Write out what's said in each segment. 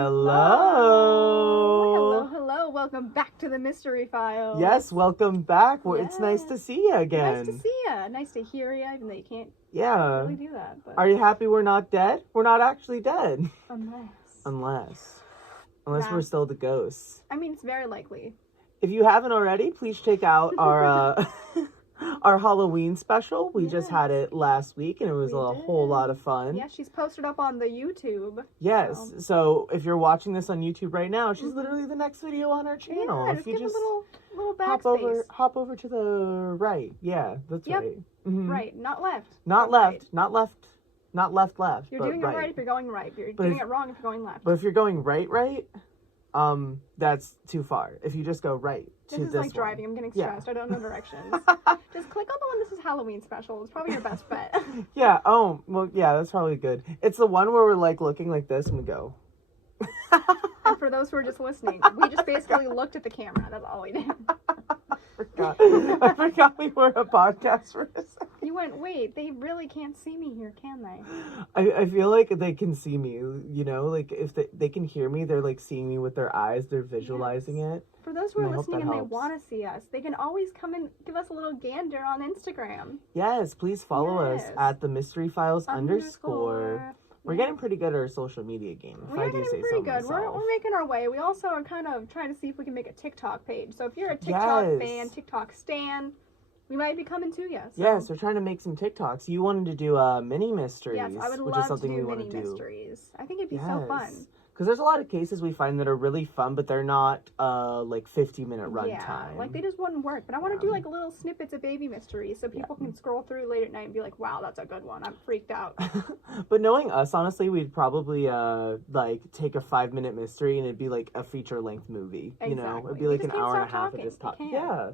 Hello. Welcome back to the Mystery Files. Yes, welcome back. Well, it's nice to see you again. Nice to see you. Nice to hear you, even though you can't really do that. But... Are you happy we're not dead? We're not actually dead. Unless we're still the ghosts. I mean, it's very likely. If you haven't already, please check out our our Halloween special. We just had it last week, and it was a whole lot of fun. Yeah, she's posted up on the YouTube. Yes, so if you're watching this on YouTube right now, she's literally the next video on our channel. Yeah, if you just a little backspace. hop over to the right. Yeah, that's right. Mm-hmm. Right, not left. Not left. Not left. You're doing it right if you're going right. You're doing it wrong if you're going left. But if you're going right, that's too far. If you just go right to this is like driving. I'm getting stressed. I don't know directions. Just click on the one that says Halloween special. It's probably your best bet. Yeah. Oh, well, yeah, that's probably good. It's the one where we're like looking like this and we go. And for those who are just listening, we just basically looked at the camera. That's all we did. I forgot we were a podcast for a second. You went, wait, they really can't see me here, can they? I feel like they can see me, you know? Like, if they can hear me, they're, like, seeing me with their eyes. They're visualizing it. For those who are listening and they want to see us, they can always come and give us a little gander on Instagram. Yes, please follow us at the Mystery Files _. We're getting pretty good at our social media game, if I do say so myself. We're making our way. We also are kind of trying to see if we can make a TikTok page. So if you're a TikTok fan, TikTok stan, we might be coming to you. So. Yes, we're trying to make some TikToks. You wanted to do mini mysteries, yes, I would which love is something to do we want to do. Mysteries. I think it'd be so fun. Because there's a lot of cases we find that are really fun, but they're not like 50-minute run time. Like they just wouldn't work. But I want to do like little snippets of baby mysteries so people can scroll through late at night and be like, wow, that's a good one. I'm freaked out. But knowing us, honestly, we'd probably like take a 5-minute mystery and it'd be like a feature-length movie. Exactly. You know, it'd be like an hour and a half of just talking. Yeah.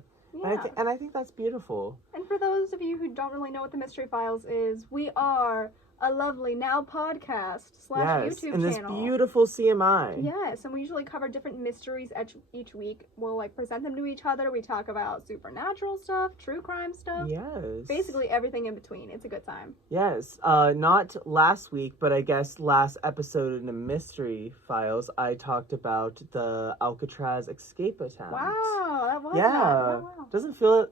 And I think that's beautiful. And for those of you who don't really know what the Mystery Files is, we are a lovely now podcast / YouTube channel. And this beautiful CMI. Yes, and we usually cover different mysteries each week. We'll like present them to each other. We talk about supernatural stuff, true crime stuff. Yes. Basically everything in between. It's a good time. Yes. Not last week, but I guess last episode in the Mystery Files, I talked about the Alcatraz escape attempt. Wow, that was wow.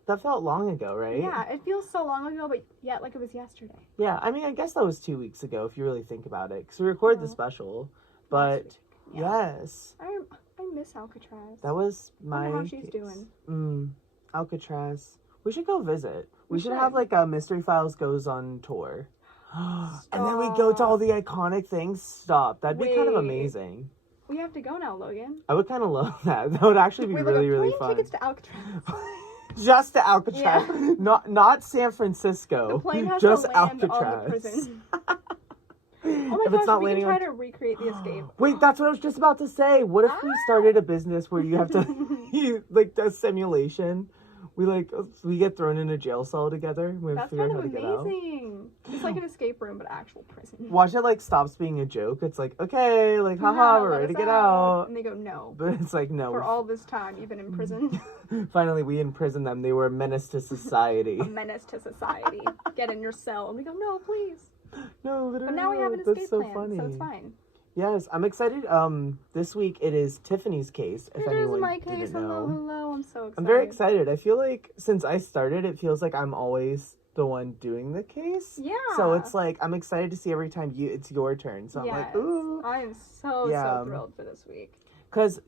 That felt long ago, right? Yeah, it feels so long ago, but yet like it was yesterday. Yeah, I mean, I guess that was 2 weeks ago if you really think about it, because we recorded the special. But yes, I miss Alcatraz. That was my. I wonder how she's doing. Alcatraz. We should go visit. We should have like a Mystery Files goes on tour, and then we go to all the iconic things. Stop. That'd be kind of amazing. We have to go now, Logan. I would kind of love that. That would actually be really fun. Tickets to Alcatraz. Just to Alcatraz, not San Francisco. The plane has just to land Alcatraz. on the prison. Oh my gosh, we can try to recreate the escape. Wait, that's what I was just about to say. What if we started a business where you have to, like, a simulation? We get thrown in a jail cell together. And we figure out how to get out. Amazing. It's like an escape room, but actual prison. Watch it, like, stops being a joke. It's like, okay, like, haha, we're ready to get out. And they go, no. But it's like, no. For all this time, you've been in prison. Finally, we imprisoned them. They were a menace to society. A menace to society. Get in your cell. And we go, no, please. No, literally. But now we have an escape plan, so it's fine. Yes, I'm excited. This week it is Tiffany's case. If anyone my case. Didn't know. Hello. I'm so excited. I'm very excited. I feel like since I started, it feels like I'm always the one doing the case. Yeah. So it's like I'm excited to see every time it's your turn. So I'm like, ooh. I am so thrilled for this week. Because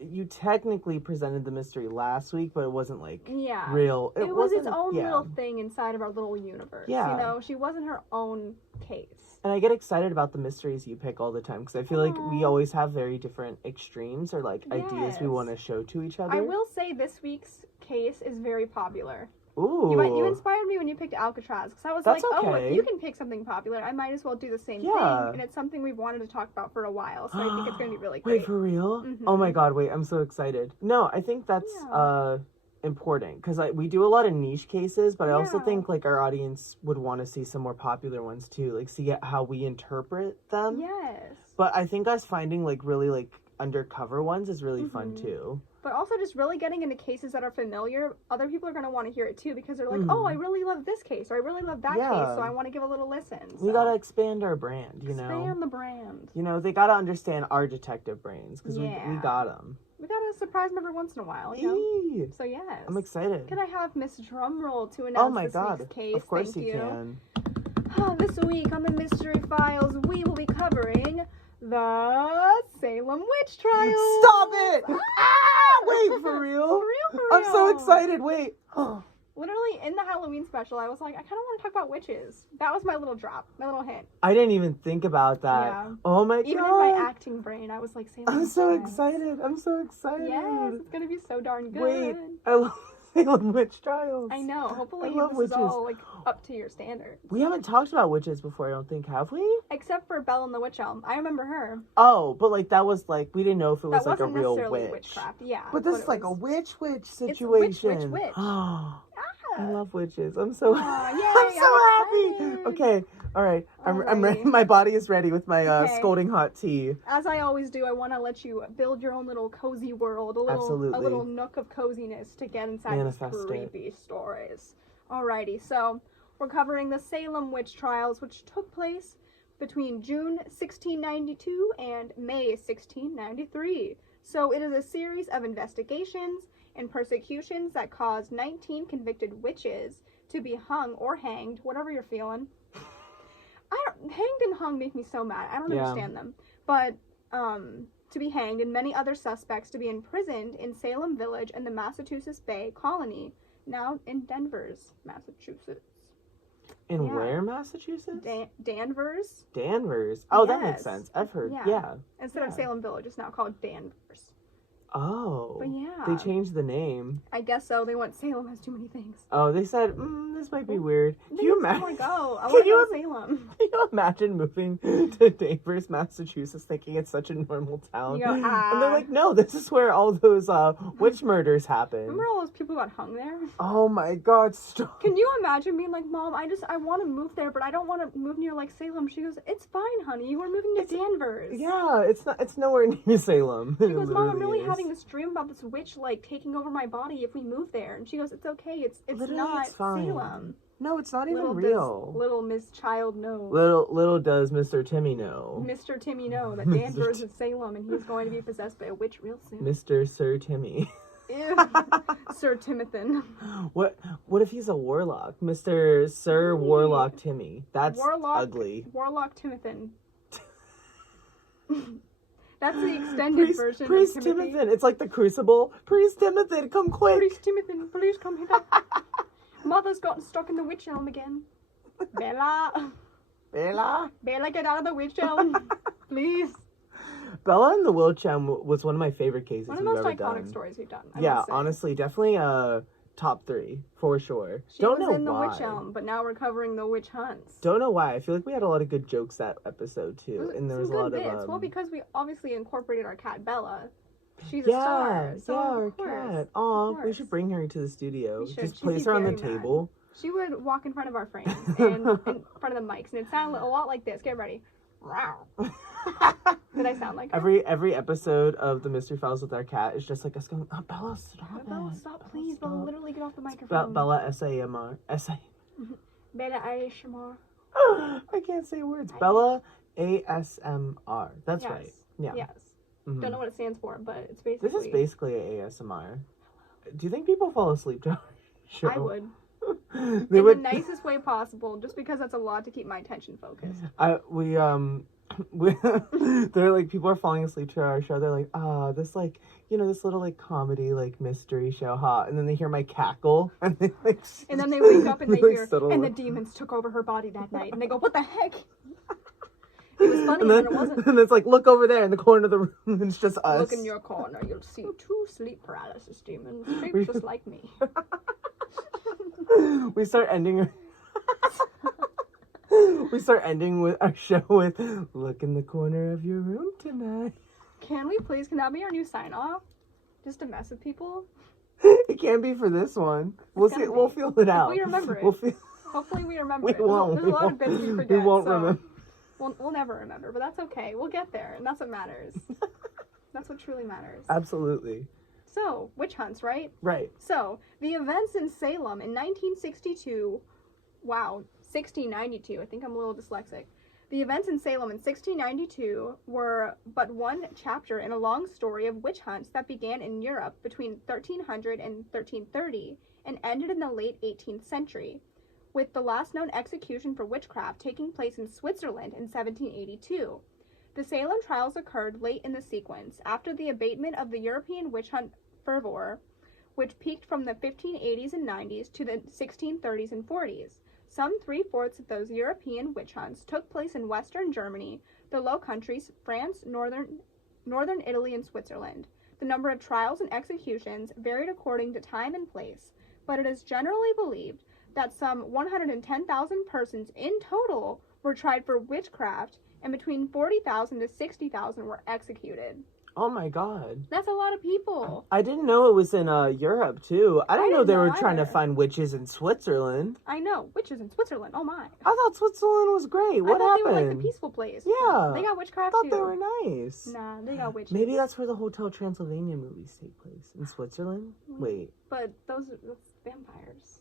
you technically presented the mystery last week, but it wasn't like real. It was its own little thing inside of our little universe. Yeah. You know, she wasn't her own case. And I get excited about the mysteries you pick all the time because I feel like we always have very different extremes or like ideas we want to show to each other. I will say this week's case is very popular. Ooh. You inspired me when you picked Alcatraz because I was oh, if you can pick something popular, I might as well do the same thing. And it's something we've wanted to talk about for a while, so I think it's going to be really great. Wait, for real? Mm-hmm. Oh my god, wait, I'm so excited. No, I think that's important because we do a lot of niche cases, but I also think like our audience would want to see some more popular ones too, like see how we interpret them. Yes. But I think us finding like really like undercover ones is really fun too. But also just really getting into cases that are familiar, other people are going to want to hear it too because they're like, oh, I really love this case or I really love that case, so I want to give a little listen. So. We got to expand our brand, you know? Expand the brand. You know, they got to understand our detective brains because we got them. We got to surprise them every once in a while, you know? So yes. I'm excied. Can I have Miss Drumroll to announce this week's case? Of course you can. This week on the Mystery Files, we will be covering the Salem Witch Trial. Stop it! Wait, for real? For real. I'm so excited. Wait. Literally, in the Halloween special, I was like, I kind of want to talk about witches. That was my little drop, my little hint. I didn't even think about that. Yeah. Oh my god. Even in my acting brain, I was like, Salem I'm so excited. Yes, it's going to be so darn good. Wait, I love Salem Witch Trials. I know. Hopefully this is all, like, up to your standards. We haven't talked about witches before, I don't think, have we? Except for Belle and the Witch Elm. I remember her. Oh, but, like, that was, like, we didn't know if it was, like, a real witch. Witchcraft, yeah. But this is, like, a witch situation. It's witch. I love witches. I'm so I'm so happy. Okay, all right. I'm ready. My body is ready with my scalding hot tea. As I always do, I want to let you build your own little cozy world, a little nook of coziness to get inside these creepy stories. Alrighty, so we're covering the Salem witch trials, which took place between June 1692 and May 1693. So it is a series of investigations and persecutions that caused 19 convicted witches to be hung or hanged, whatever you're feeling. Hanged and hung make me so mad. I don't understand them. But to be hanged and many other suspects to be imprisoned in Salem Village and the Massachusetts Bay Colony, now in Danvers, Massachusetts. In where, Massachusetts? Danvers. Danvers. Oh, that makes sense. I've heard. Yeah. Instead of Salem Village, it's now called Danvers. Oh. But yeah. They changed the name. I guess so. They went, Salem has too many things. Oh, they said, this might be weird. Can you imagine? I want to go. I want to go to Salem. Can you imagine moving to Danvers, Massachusetts, thinking it's such a normal town? You go, And they're like, no, this is where all those witch murders happen. Remember all those people got hung there? Oh my god, stop. Can you imagine being like, Mom, I want to move there, but I don't want to move near like Salem. She goes, it's fine, honey. You are moving to Danvers. Yeah, it's nowhere near Salem. She goes, Mom, I'm really having this dream about this witch like taking over my body if we move there. And she goes, it's okay. It's not Salem. No, it's not even real. Little Miss Child know. Little does Mr. Timmy know. Mr. Timmy know that Danvers is Salem and he's going to be possessed by a witch real soon. Mr. Sir Timmy. Ew. Sir Timothy. What if he's a warlock? Mr. Sir Warlock Timmy. That's ugly. Warlock Timothy. That's the extended version Priest of Timothy. It's like the Crucible. Priest Timothy, come quick. Priest Timothy, please come here. Mother's gotten stuck in the witch elm again. Bella, get out of the witch elm, please. Bella and the witch elm was one of my favorite cases we've ever done. One of the most iconic stories we've done. Yeah, honestly, definitely top 3 for sure. She was in the witch elm, but now we're covering the witch hunts. Don't know why. I feel like we had a lot of good jokes that episode too, and there was a lot of well, because we obviously incorporated our cat Bella. She's a star. So our cat. Aw, we should bring her to the studio. Just place her on the table. She would walk in front of our frames and in front of the mics, and it sounded a lot like this. Get ready. Did I sound like her? Every episode of the Mystery Files with our cat is just like us going, Bella, stop. Bella, stop, please. Bella, literally get off the microphone. Bella S-A-M-R. Bella ASMR. I can't say words. Bella ASMR. That's right. Yeah. Yes. Mm-hmm. Don't know what it stands for, but it's basically... This is basically a ASMR. Do you think people fall asleep to our show? I would. In the nicest way possible, just because that's a lot to keep my attention focused. They're like, people are falling asleep to our show. They're like, this like, this little like comedy like mystery show, and then they hear my cackle, and they like, and then they wake up and they hear, and the demons took over her body that night, and they go, what the heck? It was funny, and then it wasn't. And it's like, look over there in the corner of the room, and it's just us. Look in your corner, you'll see 2 sleep paralysis demons, shaped just like me. We start ending with our show with, look in the corner of your room tonight. Can that be our new sign off? Just to mess with people? It can't be for this one. We'll feel it out. If we remember it. Hopefully we remember it. There's a lot of bits we forget. We won't remember. We'll never remember, but that's okay. We'll get there, and that's what matters. That's truly matters. Absolutely. So, witch hunts, right? Right. So, the events in Salem in 1962, 1692, I think I'm a little dyslexic. The events in Salem in 1692 were but one chapter in a long story of witch hunts that began in Europe between 1300 and 1330 and ended in the late 18th century, with the last known execution for witchcraft taking place in Switzerland in 1782. The Salem trials occurred late in the sequence, after the abatement of the European witch hunt fervor, which peaked from the 1580s and 90s to the 1630s and 40s. Some 3/4 of those European witch hunts took place in Western Germany, the Low Countries, France, Northern Italy, and Switzerland. The number of trials and executions varied according to time and place, but it is generally believed that some 110,000 persons in total were tried for witchcraft, and between 40,000 to 60,000 were executed. Oh my God. That's a lot of people. I didn't know it was in Europe too. I didn't know they were trying to find witches in Switzerland. I know. Witches in Switzerland. Oh my. I thought Switzerland was great. What happened? They were like the peaceful place. Yeah. They got witchcraft too. I too. thought they were nice. Nah, they got witches. Maybe that's where the Hotel Transylvania movies take place. In Switzerland? Wait. But that's vampires.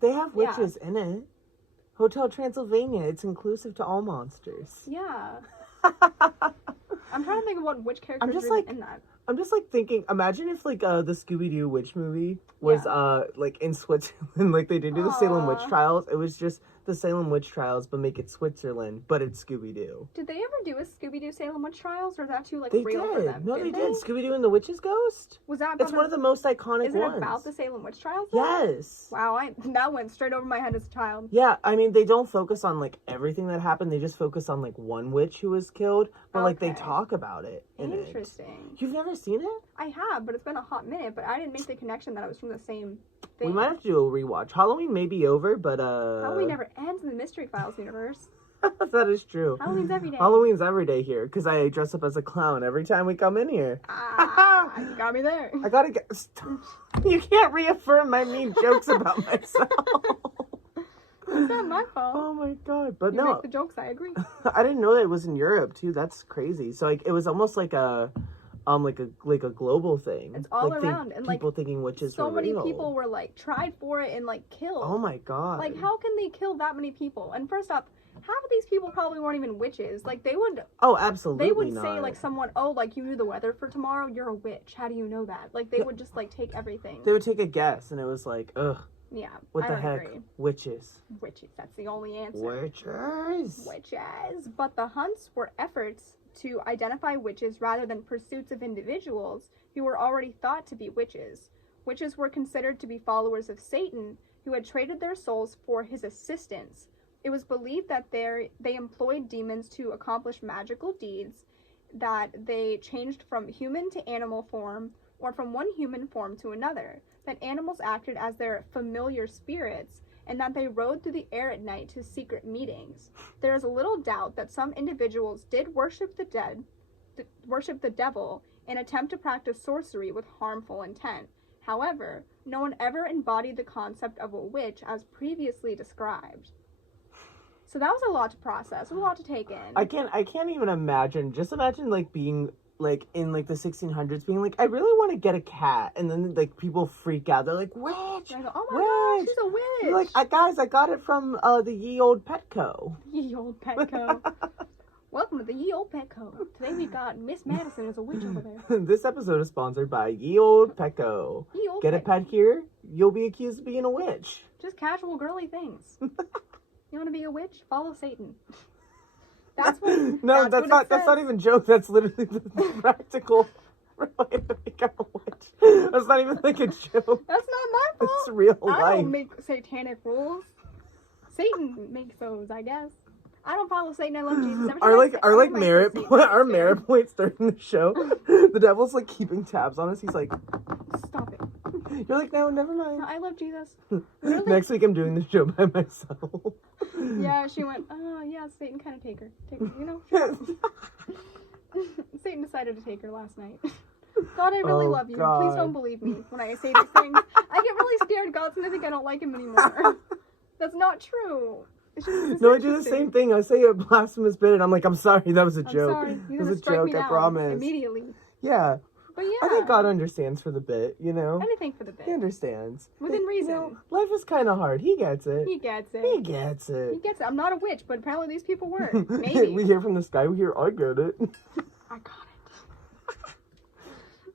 They have witches in it. Hotel Transylvania. It's inclusive to all monsters. Yeah. I'm trying to think of what witch characters are in that. I'm just like thinking, imagine if like the Scooby-Doo witch movie was like in Switzerland, like they did do the Salem witch trials. It was just the Salem witch trials, but make it Switzerland, but it's Scooby-Doo. Did they ever do a Scooby-Doo Salem witch trials, or is that too like they real did. for them? No, they did. Scooby-Doo and the Witch's Ghost. Was that? It's one of the most iconic ones. Is it about the Salem witch trials? Though? Yes. Wow, that went straight over my head as a child. Yeah, I mean they don't focus on like everything that happened. They just focus on like one witch who was killed, but like they talk about it. Interesting. You've never seen it? I have, but it's been a hot minute. But I didn't make the connection that it was from the same thing. We might have to do a rewatch. Halloween may be over, but Halloween never ends in the Mystery Files universe. That is true. Halloween's every day. Halloween's every day here, because I dress up as a clown every time we come in here. You got me there. I gotta get... You can't reaffirm my mean jokes about myself. It's not my fault. Oh my God. But you make the jokes, I agree. I didn't know that it was in Europe too. That's crazy. So like it was almost like a global thing. It's all around, and people thinking witches were real. So many people were like tried for it and like killed. Oh my God. Like how can they kill that many people? And first off, half of these people probably weren't even witches. Like they would. Oh, absolutely. They would say like someone, oh, like you knew the weather for tomorrow. You're a witch. How do you know that? Like they would just like take everything. They would take a guess, and it was like, ugh. Yeah. What the heck? Agree. Witches. Witches. That's the only answer. Witches. Witches. But the hunts were efforts to identify witches rather than pursuits of individuals who were already thought to be witches. Witches were considered to be followers of Satan who had traded their souls for his assistance. It was believed that they employed demons to accomplish magical deeds, that they changed from human to animal form or from one human form to another, that animals acted as their familiar spirits, and that they rode through the air at night to secret meetings. There is little doubt that some individuals did worship the devil, and attempt to practice sorcery with harmful intent. However, no one ever embodied the concept of a witch as previously described. So that was a lot to process, a lot to take in. I can't even imagine. Just imagine like being like in like the 1600s being like, I really want to get a cat, and then like people freak out. They're like, witch! Go, oh my God, she's a witch! You're like, guys, I got it from the Ye Old Petco. Ye Old Petco. Welcome to the Ye Old Petco. Today we got Miss Madison as a witch over there. This episode is sponsored by Ye Old Petco. Get a pet here, you'll be accused of being a witch. Just casual girly things. You want to be a witch? Follow Satan. That's not even joke. That's literally the practical way to become a witch. That's not even like a joke. That's not my fault. It's real life. I don't make satanic rules. Satan makes those, I guess. I don't follow Satan. I love Jesus. Our merit points during the show. The devil's like keeping tabs on us. He's like, stop it. You're like, no, never mind. No, I love Jesus. Really? Next week I'm doing the show by myself. Yeah, she went, oh yeah, Satan kind of take her, you know. Satan decided to take her last night. God, I really love you. God. Please don't believe me when I say these things. I get really scared. God's gonna think I don't like him anymore. That's not true. No, I do the same thing. I say a blasphemous bit, and I'm like, I'm sorry, that was a joke. Sorry. It was a joke, I promise. Immediately. Yeah. But yeah. I think God understands for the bit, you know? Anything for the bit. He understands. Within reason. You know, life is kind of hard. He gets it. He gets it. He gets it. He gets it. I'm not a witch, but apparently these people were. Maybe. We hear from the sky, we hear, I get it. I got it.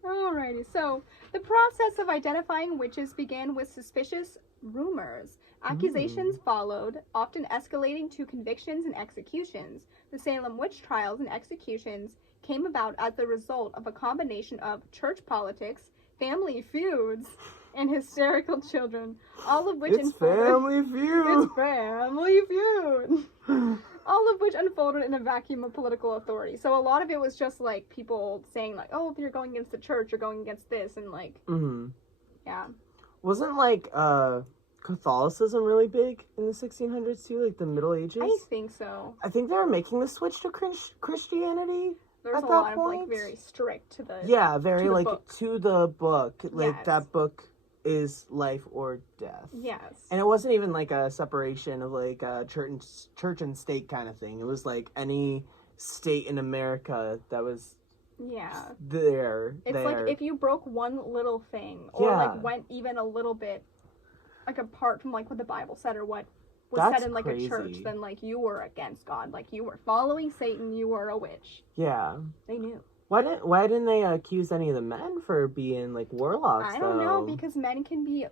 Alrighty, so the process of identifying witches began with suspicious rumors. Accusations followed, often escalating to convictions and executions. The Salem witch trials and executions came about as the result of a combination of church politics, family feuds, and hysterical children, all of which Family Feud. It's Family Feud. All of which unfolded in a vacuum of political authority. So a lot of it was just like people saying like, "Oh, if you're going against the church, you're going against this," and like, yeah. Wasn't like Catholicism really big in the 1600s too, like the Middle Ages? I think so. I think they were making the switch to Christianity. There's at a that lot point. of like very strict to the very like book. To the book. Like Yes. that book is life or death. Yes. And it wasn't even like a separation of like church and state kind of thing. It was like any state in America that was there. It's like if you broke one little thing or like went even a little bit like apart from like what the Bible said or what was said in like crazy. a church, then like you were against God. Like you were following Satan, you were a witch. Yeah. They knew. Why didn't they accuse any of the men for being like warlocks? I don't know, because men can be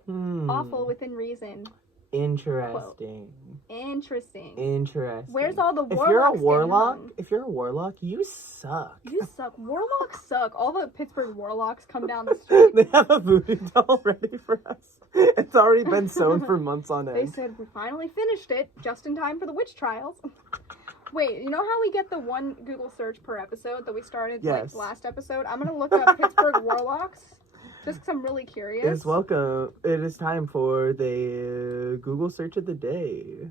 awful within reason. Interesting. Quote. Interesting. Where's all the warlocks? If you're a warlock, you suck. You suck. Warlocks suck. All the Pittsburgh warlocks come down the street. They have a voodoo doll ready for us. It's already been sewn for months on end. They said we finally finished it just in time for the witch trials. Wait, you know how we get the one Google search per episode that we started like last episode? I'm gonna look up Pittsburgh warlocks just because I'm really curious. It is time for the Google search of the day.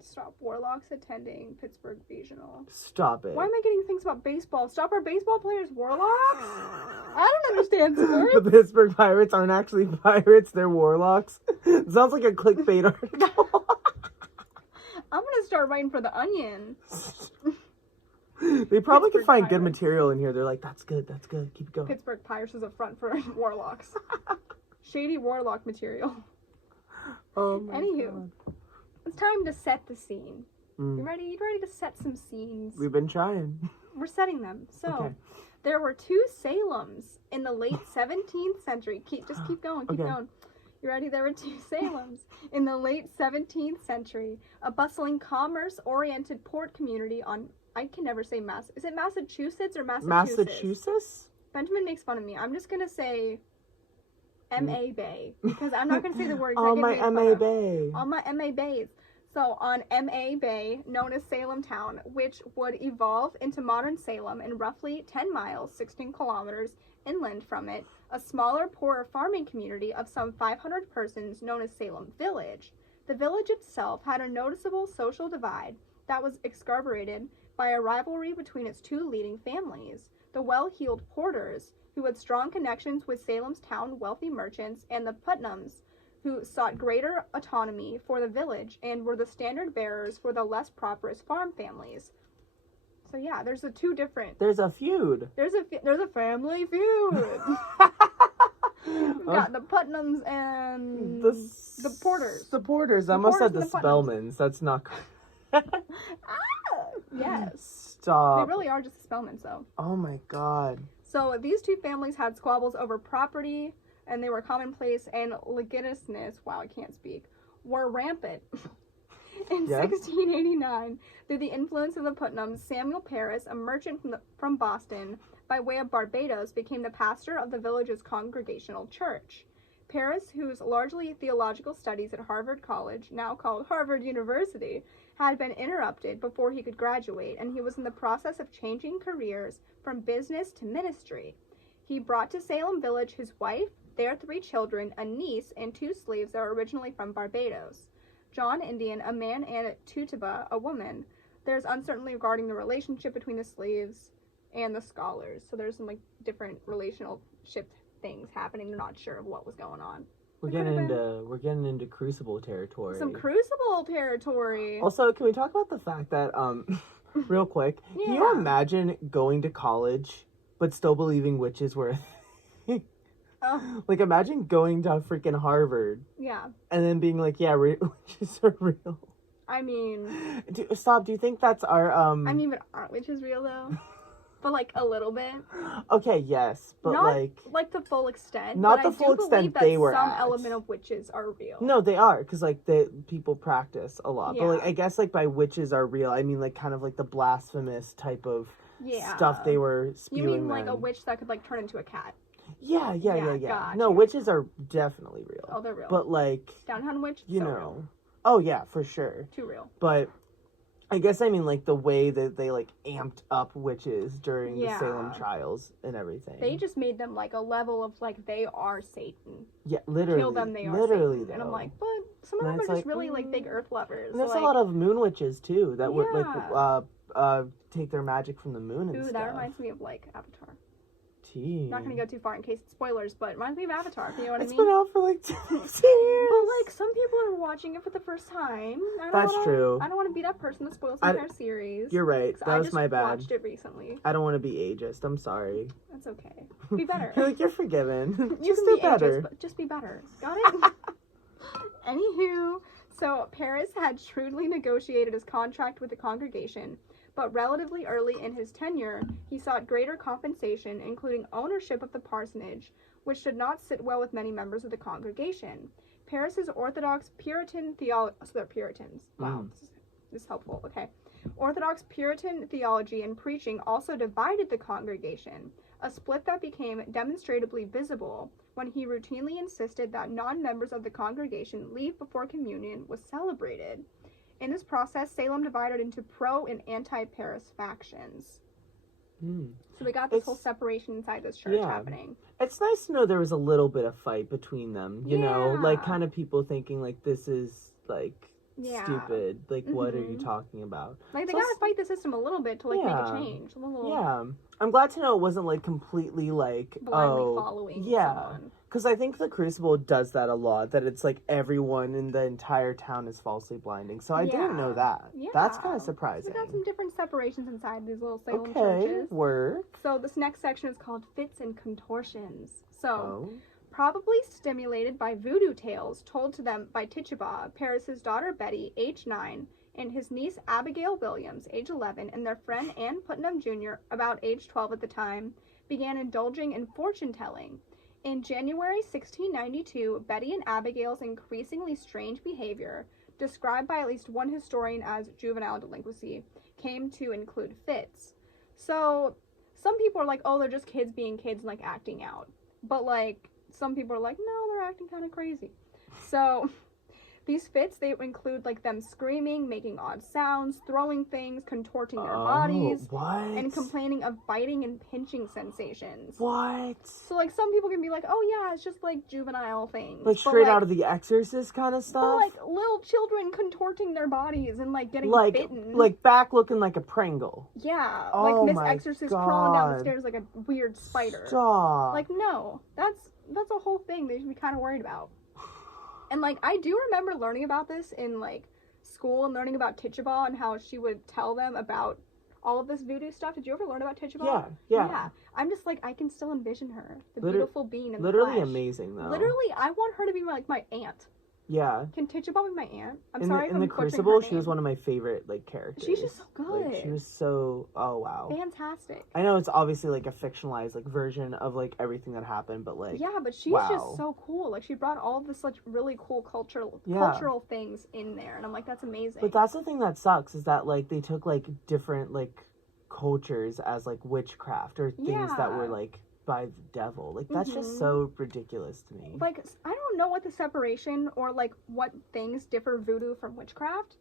Stop warlocks attending Pittsburgh Regional. Stop it. Why am I getting things about baseball? Stop our baseball players warlocks? I don't understand sports. The Pittsburgh Pirates aren't actually pirates, they're warlocks. It sounds like a clickbait article. I'm gonna start writing for The Onion. They probably could find good material in here. They're like, that's good, keep it going. Pittsburgh Pirates is a front for warlocks. Shady warlock material. Oh my God. It's time to set the scene. You ready? You ready to set some scenes? We've been trying. We're setting them. So, there were two Salems in the late 17th century. Keep going, keep going. You ready? There were two Salems in the late 17th century, a bustling commerce-oriented port community on, I can never say is it Massachusetts or Massachusetts? Massachusetts? Benjamin makes fun of me. I'm just going to say M.A. Bay, because I'm not going to say the word. All my M.A. Bay. All my M.A. Bays. So on M.A. Bay, known as Salem Town, which would evolve into modern Salem and roughly 10 miles, 16 kilometers inland from it, a smaller, poorer farming community of some 500 persons known as Salem Village. The village itself had a noticeable social divide that was exacerbated by a rivalry between its two leading families, the well-heeled Porters, who had strong connections with Salem's town wealthy merchants, and the Putnams, who sought greater autonomy for the village and were the standard bearers for the less prosperous farm families. So yeah, there's a feud. There's a family feud. We've got the Putnams and the Porters. The Porters. I almost said the Spellmans. That's not yes. Stop. They really are just the Spellmans, though. Oh my God. So these two families had squabbles over property, and they were commonplace, and litigiousness, wow, I can't speak, were rampant. In 1689, through the influence of the Putnams, Samuel Parris, a merchant from Boston, by way of Barbados, became the pastor of the village's Congregational Church. Parris, whose largely theological studies at Harvard College, now called Harvard University, had been interrupted before he could graduate, and he was in the process of changing careers from business to ministry. He brought to Salem Village his wife, their 3 children, a niece, and 2 slaves that were originally from Barbados. John Indian, a man, and Tutuba, a woman. There's uncertainty regarding the relationship between the slaves and the scholars. So there's some like different relationship things happening. They're not sure of what was going on. We're getting into Crucible territory. Some Crucible territory. Also, can we talk about the fact that real quick, can you imagine going to college but still believing witches were a thing. Oh. Like, imagine going to freaking Harvard. Yeah. And then being like, yeah, witches are real. I mean... Do you think that's our, I mean, but aren't witches real, though? But, like, a little bit. Okay, yes, but, not, like... the full extent. Not the full extent they were some element of witches are real. No, they are, because, like, people practice a lot. Yeah. But, like, I guess, like, by witches are real, I mean, like, kind of, like, the blasphemous type of stuff they were spewing. You mean, like, a witch that could, like, turn into a cat? Yeah. Gotcha. No, witches are definitely real. Oh, they're real. But, like... Downtown witch? You so know. Real. Oh, yeah, for sure. Too real. But... I guess I mean, like, the way that they, like, amped up witches during the Salem trials and everything. They just made them, like, a level of, like, they are Satan. Yeah, literally. Kill them, they are Satan. Though. And I'm like, but some of them are just really, like, big earth lovers. And there's a lot of moon witches, too, that would, like, take their magic from the moon and stuff. That reminds me of, like, Avatar. Not gonna go too far in case it's spoilers, but it reminds me of Avatar, you know what I mean? It's been out for like 10 years. But like, some people are watching it for the first time. That's true. I don't want to be that person that spoils the entire series. You're right. That was my bad. I just watched it recently. I don't want to be ageist. I'm sorry. That's okay. Be better. You're forgiven. You just be better. Ageist, but just be better. Got it? Anywho, so Paris had shrewdly negotiated his contract with the congregation, but relatively early in his tenure, he sought greater compensation, including ownership of the parsonage, which did not sit well with many members of the congregation. Paris's Orthodox Puritan theology... So they're Puritans. Wow, this is helpful. Okay. Orthodox Puritan theology and preaching also divided the congregation, a split that became demonstrably visible when he routinely insisted that non-members of the congregation leave before communion was celebrated. In this process, Salem divided into pro- and anti-Paris factions. So we got this whole separation inside this church happening. It's nice to know there was a little bit of fight between them, you know? Like, kind of people thinking, like, this is, like, stupid. Like, what are you talking about? Like, they gotta fight the system a little bit to, like, make a change. I'm glad to know it wasn't, like, completely, like, blindly following someone. Because I think the Crucible does that a lot, that it's like everyone in the entire town is falsely blinding. So I didn't know that. Yeah. That's kind of surprising. We got some different separations inside these little Salem churches. Work. So this next section is called Fits and Contortions. So, probably stimulated by voodoo tales told to them by Tituba, Paris's daughter Betty, age 9, and his niece Abigail Williams, age 11, and their friend Ann Putnam Jr., about age 12 at the time, began indulging in fortune-telling. In January 1692, Betty and Abigail's increasingly strange behavior, described by at least one historian as juvenile delinquency, came to include fits. So, some people are like, oh, they're just kids being kids and, like, acting out. But, like, some people are like, no, they're acting kind of crazy. So, these fits, they include, like, them screaming, making odd sounds, throwing things, contorting their bodies, and complaining of biting and pinching sensations. What? So, like, some people can be like, oh, yeah, it's just, like, juvenile things. Like, straight out of The Exorcist kind of stuff? But, like, little children contorting their bodies and, like, getting bitten. Like, back looking like a Pringle. Yeah. Like, Miss Exorcist crawling down the stairs like a weird spider. Stop. Like, no. That's a whole thing they should be kind of worried about. And, like, I do remember learning about this in, like, school and learning about Tituba and how she would tell them about all of this voodoo stuff. Did you ever learn about Tituba? Yeah. I'm just, like, I can still envision her. The beautiful being in the flesh. Literally flesh. Amazing, though. Literally, I want her to be, like, my aunt. Yeah. Can Tituba be my aunt? I'm in sorry the, if I'm in the Crucible, she was one of my favorite, like, characters. She's just so good. Like, she was so, oh, wow. Fantastic. I know it's obviously, like, a fictionalized, like, version of, like, everything that happened, but, like, yeah, but she's just so cool. Like, she brought all of this, like, really cool cultural things in there, and I'm like, that's amazing. But that's the thing that sucks, is that, like, they took, like, different, like, cultures as, like, witchcraft, or things that were, like, by the devil. Like, that's just so ridiculous to me. Like, I don't know what the separation or, like, what things differ voodoo from witchcraft.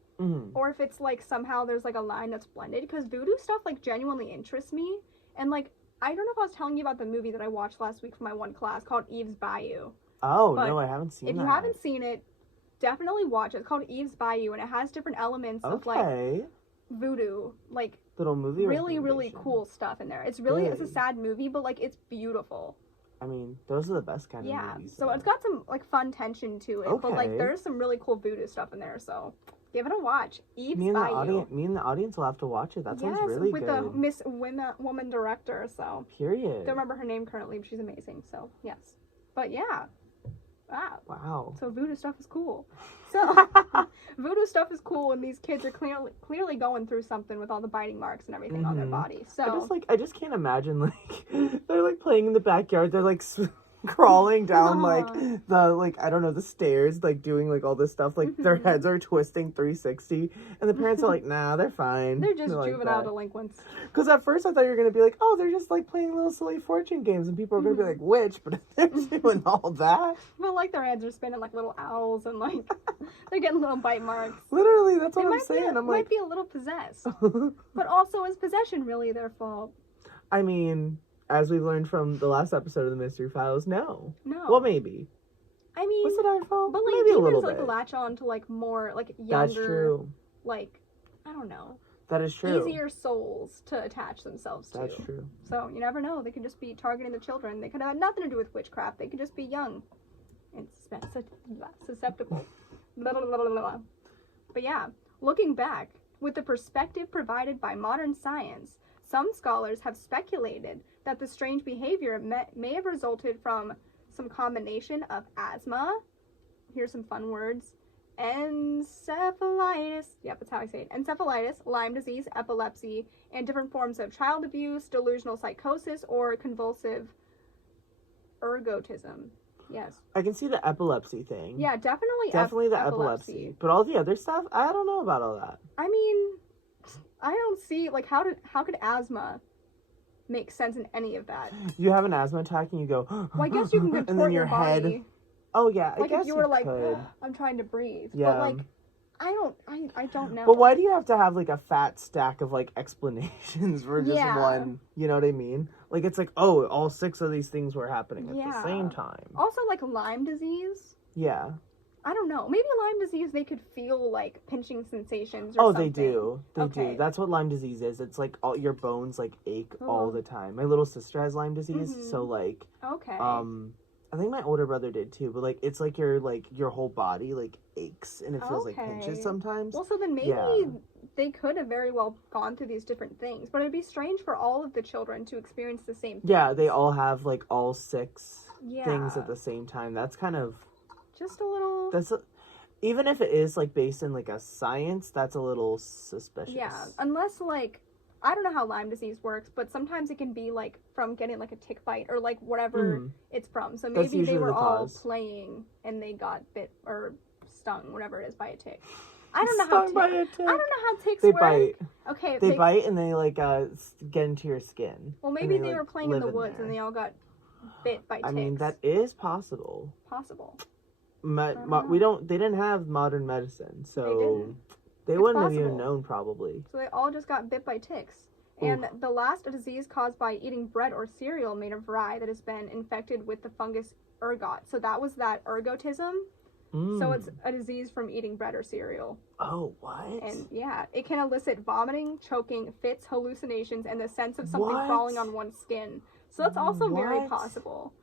Or if it's, like, somehow there's, like, a line that's blended. Because voodoo stuff, like, genuinely interests me. And, like, I don't know if I was telling you about the movie that I watched last week for my one class called Eve's Bayou. Oh, but no, I haven't seen that. If you haven't seen it, definitely watch it. It's called Eve's Bayou, and it has different elements of, like, voodoo. Like, little movie really cool stuff in there. It's it's a sad movie, but, like, it's beautiful. I mean, those are the best kind of movies. So it's got some, like, fun tension to it, but, like, there's some really cool voodoo stuff in there, so Give it a watch. Eve's me and Bayou. Me and the audience will have to watch it. That sounds really good. Yes, with the Miss Woman director, so. Period. Don't remember her name currently, but she's amazing, so, yes. But, yeah. Wow. So voodoo stuff is cool. So, voodoo stuff is cool when these kids are clearly going through something with all the biting marks and everything on their body. So I just can't imagine, like, they're, like, playing in the backyard. They're, like, crawling down like the stairs, like doing like all this stuff, like their heads are twisting 360, and the parents are like, nah, they're fine. They're just juvenile delinquents. Because at first I thought you were gonna be like, oh, they're just like playing little silly fortune games, and people are gonna be like, which? But they're doing all that. But like their heads are spinning like little owls, and like they're getting little bite marks. Literally, that's what I'm saying. Might be a little possessed, but also is possession really their fault? I mean, as we've learned from the last episode of the Mystery Files, no. Well, maybe. I mean, was it our fault? But like maybe demons a little like bit. latch on to like more like younger. That's true. Like, I don't know. That is true. Easier souls to attach themselves to. That's true. So you never know. They could just be targeting the children. They could have nothing to do with witchcraft. They could just be young and susceptible. Blah, blah, blah, blah, blah. But yeah, looking back, with the perspective provided by modern science, some scholars have speculated that the strange behavior may have resulted from some combination of asthma, here's some fun words, encephalitis, yep, that's how I say it, encephalitis, Lyme disease, epilepsy, and different forms of child abuse, delusional psychosis, or convulsive ergotism. Yes. I can see the epilepsy thing. Yeah, definitely the epilepsy. But all the other stuff, I don't know about all that. I mean, I don't see, like, how could asthma make sense in any of that? You have an asthma attack and you go, well, I guess you can contort and then your body. head. Oh, yeah, I like guess if you were like, could. I'm trying to breathe. Yeah. But, like, I don't know. But why do you have to have, like, a fat stack of, like, explanations for just one? You know what I mean? Like, it's like, oh, all 6 of these things were happening at the same time. Also, like, Lyme disease. Yeah. I don't know. Maybe Lyme disease, they could feel, like, pinching sensations or something. They do. They do. That's what Lyme disease is. It's, like, all your bones, like, ache all the time. My little sister has Lyme disease, so, like... Okay. I think my older brother did, too, but, like, it's, like, your whole body, like, aches, and it feels like pinches sometimes. Well, so then maybe they could have very well gone through these different things, but it'd be strange for all of the children to experience the same thing. Yeah, they all have, like, all 6 things at the same time. That's kind of... Just a little... Even if it is, like, based in, like, a science, that's a little suspicious. Yeah, unless, like... I don't know how Lyme disease works, but sometimes it can be, like, from getting, like, a tick bite or, like, whatever it's from. So maybe they were all playing and they got bit or stung, whatever it is, by a tick. I don't know how ticks work. Bite. Okay. They bite and they, like, get into your skin. Well, maybe they were playing in the woods and they all got bit by ticks. I mean, that is possible. They didn't have modern medicine, so... They wouldn't have even known, probably. So they all just got bit by ticks. And the last, a disease caused by eating bread or cereal made of rye that has been infected with the fungus ergot. So that was that ergotism. So it's a disease from eating bread or cereal. Oh, what? And yeah, it can elicit vomiting, choking, fits, hallucinations, and the sense of something crawling on one's skin. So that's also very possible.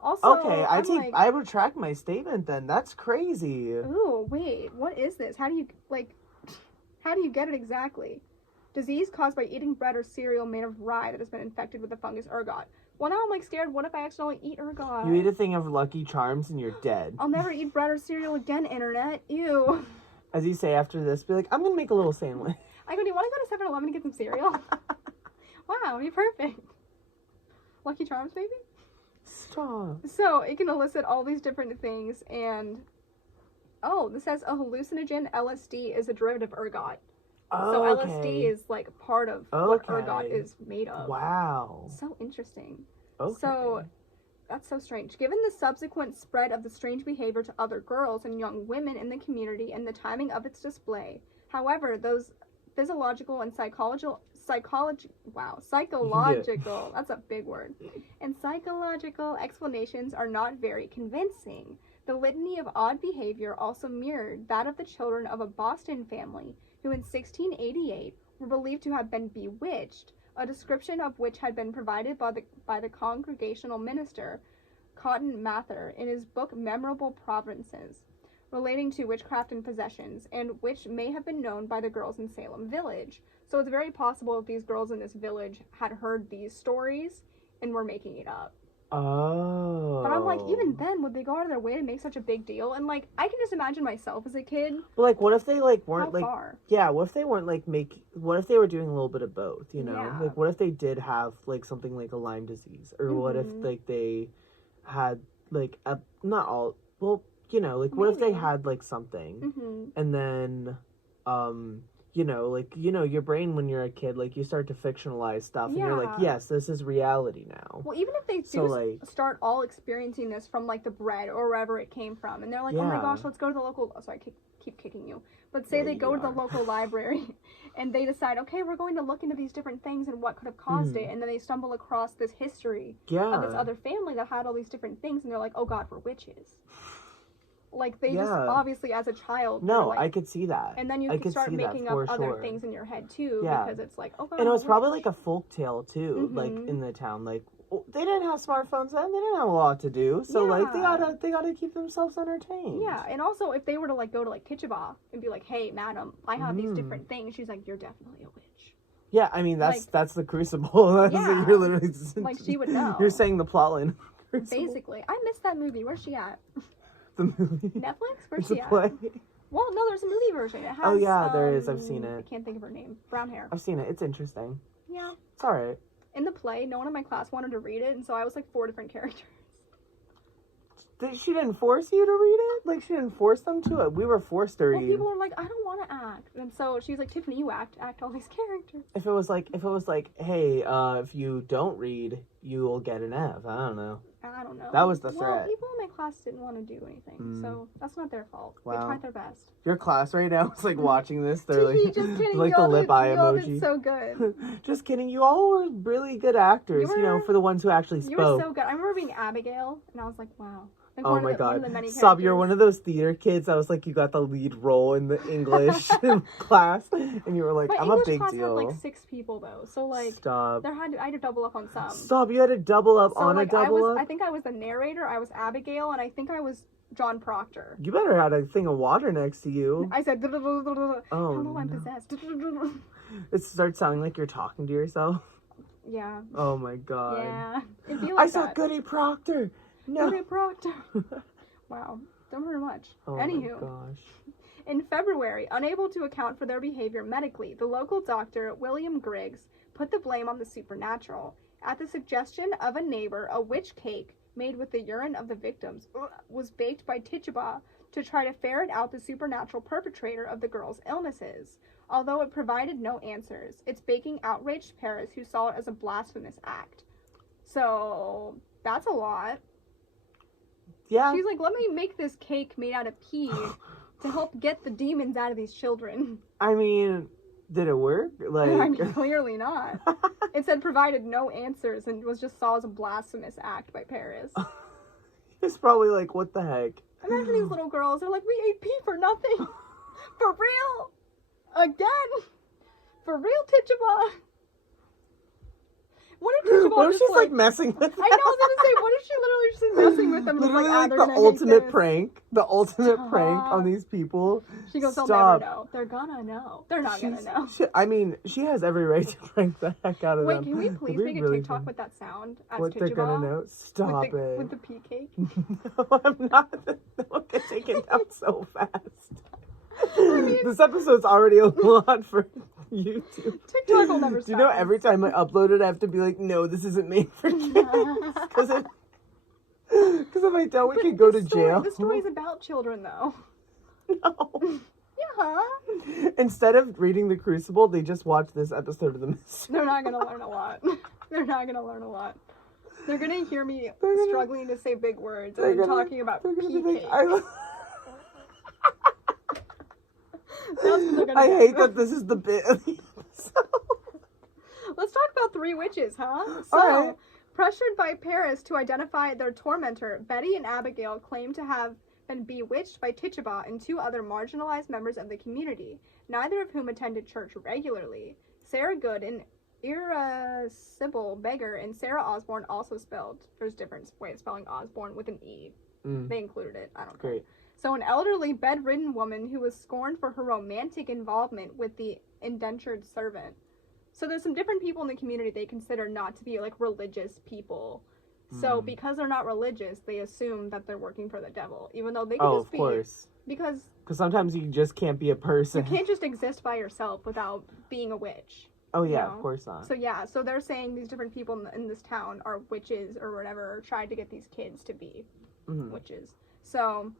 Also, okay, I retract my statement then. That's crazy. Ooh, wait, what is this? How do you get it exactly? Disease caused by eating bread or cereal made of rye that has been infected with the fungus ergot. Well, now I'm, like, scared. What if I accidentally eat ergot? You eat a thing of Lucky Charms and you're dead. I'll never eat bread or cereal again, internet. Ew. As you say after this, be like, I'm gonna make a little sandwich. I go, do you want to go to 7-Eleven and get some cereal? Wow, you're perfect. Lucky Charms, maybe? Stop. So, it can elicit all these different things, and... Oh, this says a hallucinogen, LSD, is a derivative of ergot. So LSD is, like, part of what ergot is made of. Wow. So interesting. Okay. So, that's so strange. Given the subsequent spread of the strange behavior to other girls and young women in the community and the timing of its display, however, those physiological and psychological, that's a big word, and psychological explanations are not very convincing. The litany of odd behavior also mirrored that of the children of a Boston family who in 1688 were believed to have been bewitched, a description of which had been provided by the Congregational minister Cotton Mather in his book Memorable Provinces. relating to witchcraft and possessions, and which may have been known by the girls in Salem Village. So it's very possible that these girls in this village had heard these stories and were making it up. Oh. But I'm like, even then, would they go out of their way to make such a big deal? And, like, I can just imagine myself as a kid. But, like, what if they, like, weren't, How like... far? Yeah, what if they weren't, like, what if they were doing a little bit of both, you know? Yeah. Like, what if they did have, like, something like a Lyme disease? Or what if, like, they had, like, not all... Well, you know, like, what if they had, like, something? And then, you know, like, you know, your brain when you're a kid, like, you start to fictionalize stuff, and you're like, yes, this is reality now. Well, even if they do start all experiencing this from, like, the bread or wherever it came from, and they're like, oh my gosh, let's go to the local... Oh, sorry, I keep kicking you. But say they go to the local library, and they decide, okay, we're going to look into these different things and what could have caused it, and then they stumble across this history of this other family that had all these different things, and they're like, oh god, we're witches. Like, they just, obviously, as a child... No, like, I could see that. And then you could start making up other things in your head, too, because it's like, oh, God, and it was probably, like, a folk tale, too, like, in the town. Like, they didn't have smartphones then, they didn't have a lot to do, so, like, they gotta keep themselves entertained. Yeah, and also, if they were to, like, go to, like, Tituba and be like, hey, madam, I have these different things, she's like, you're definitely a witch. Yeah, I mean, that's the Crucible. You're literally... Like, she would know. You're saying the plotline. Basically. I missed that movie. Where's she at? The movie. Netflix? Where's she at? Play. Well, no, there's a movie version. It has, oh, yeah, there is. I've seen it. I can't think of her name. Brown hair. I've seen it. It's interesting. Yeah. It's alright. In the play, no one in my class wanted to read it, and so I was like 4 different characters. She didn't force you to read it? Like, she didn't force them to it? We were forced to read. Well, people were like, I don't want to act. And so she was like, Tiffany, you act all these characters. If it was like, hey, if you don't read, you will get an F. I don't know. That was the threat. Well, people in my class didn't want to do anything, so that's not their fault. Wow. They tried their best. Your class right now is like watching this. They're like, just kidding. like the lip eye emoji. Did so good. Just kidding. You all were really good actors. You know, for the ones who actually spoke. You were so good. I remember being Abigail, and I was like, wow. Like oh my god. Stop, you're one of those theater kids that was like, you got the lead role in the English class, and you were like, I'm English a big class deal. Had like 6 people though, so like, stop. I had to double up on some. Stop, you had to double up on like, a double up? I think I was the narrator, I was Abigail, and I think I was John Proctor. You better have a thing of water next to you. I said, oh, I don't know, I'm possessed. It starts sounding like you're talking to yourself. Yeah. Oh my god. Yeah. It'd be like I said Goody Proctor. No. Goody Proctor. Wow, don't hurt much. Oh Anywho, my gosh. In February, unable to account for their behavior medically, the local doctor, William Griggs, put the blame on the supernatural. At the suggestion of a neighbor, a witch cake made with the urine of the victims was baked by Tituba to try to ferret out the supernatural perpetrator of the girls' illnesses. Although it provided no answers, its baking outraged Paris, who saw it as a blasphemous act. So, that's a lot. Yeah. She's like, let me make this cake made out of pea to help get the demons out of these children. I mean, did it work? Like, I mean, clearly not. It said provided no answers and was just saw as a blasphemous act by Paris. It's probably like, what the heck? Imagine these little girls. They're like, we ate pea for nothing. For real? Again? For real, Tituba? What if she's like messing with them? I know, I was gonna say, what if she literally just is messing with them? Literally like, the ultimate prank. The ultimate prank on these people. She goes, they'll never know. They're gonna know. They're not gonna know. I mean, she has every right to prank the heck out of them. Wait, can we please make a TikTok with that sound? What they're gonna know? Stop it. With the pea cake? No, I'm not. That will get taken down so fast. I mean, this episode's already a lot for YouTube. TikTok will never stop. Do you know every time I upload it, I have to be like, no, this isn't made for kids. Because if I don't, we could go to jail. The story's about children, though. No. Yeah. Instead of reading The Crucible, they just watch this episode of The Mystery. They're not going to learn a lot. They're not going to learn a lot. They're going to hear me struggling to say big words and talking about pea cake. I hate that this is the bit of the episode. Let's talk about 3 witches, huh? So, right. Pressured by Paris to identify their tormentor, Betty and Abigail claim to have been bewitched by Tituba and 2 other marginalized members of the community, neither of whom attended church regularly. Sarah Good, an irascible beggar, and Sarah Osborne also spelled. There's different ways of spelling Osborne with an E. They included it. I don't know. Great. So an elderly bedridden woman who was scorned for her romantic involvement with the indentured servant. So there's some different people in the community they consider not to be like religious people. So because they're not religious, they assume that they're working for the devil, even though they can just be. Oh, of course. Because sometimes you just can't be a person. You can't just exist by yourself without being a witch. Oh yeah, of course not. So they're saying these different people in this town are witches or whatever, or tried to get these kids to be witches. So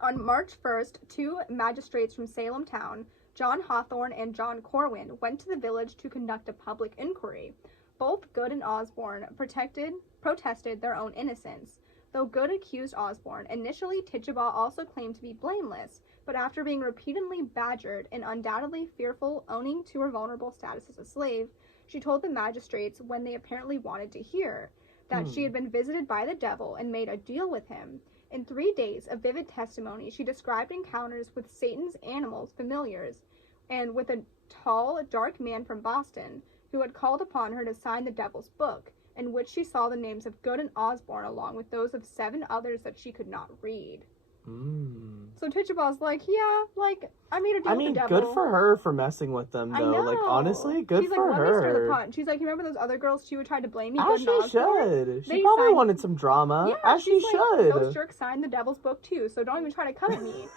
on March 1st, 2 magistrates from Salem town, John Hawthorne and John Corwin, went to the village to conduct a public inquiry. Both Good and Osborne protested their own innocence. Though Good accused Osborne, initially Tituba also claimed to be blameless, but after being repeatedly badgered and undoubtedly fearful owing to her vulnerable status as a slave, she told the magistrates, when they apparently wanted to hear, that she had been visited by the devil and made a deal with him. In 3 days of vivid testimony, she described encounters with Satan's animals, familiars, and with a tall, dark man from Boston, who had called upon her to sign the devil's book, in which she saw the names of Good and Osborne along with those of 7 others that she could not read. So Tituba's like, yeah, like, I made a deal with the devil. Good for her for messing with them, though. I know. Like, honestly, good for her. She's like, let me stir the pot. She's like, you remember those other girls she would try to blame me? As she should. She probably wanted some drama. Yeah, as she should. Those jerks signed the devil's book, too, so don't even try to come at me.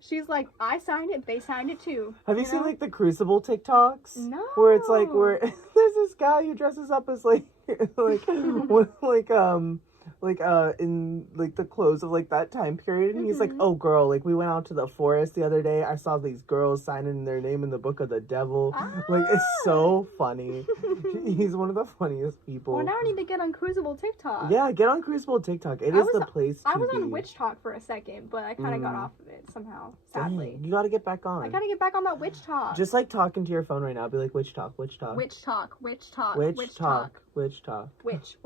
She's like, I signed it, they signed it too. Have you seen, like, the Crucible TikToks? No. Where it's, like, where there's this guy who dresses up as, like, in, like, the clothes of, like, that time period. And he's like, oh, girl, like, we went out to the forest the other day. I saw these girls signing their name in the book of the devil. Like, it's so funny. He's one of the funniest people. Well, now I need to get on Crucible TikTok. Yeah, get on Crucible TikTok. It is the place to I was on Witch Talk for a second, but I kind of got off of it somehow, sadly. Dang, you gotta get back on. I gotta get back on that Witch Talk. Just, like, talking to your phone right now. Be like, Witch Talk, Witch Talk. Witch Talk, Witch Talk, Witch Talk. Witch Talk. Witches,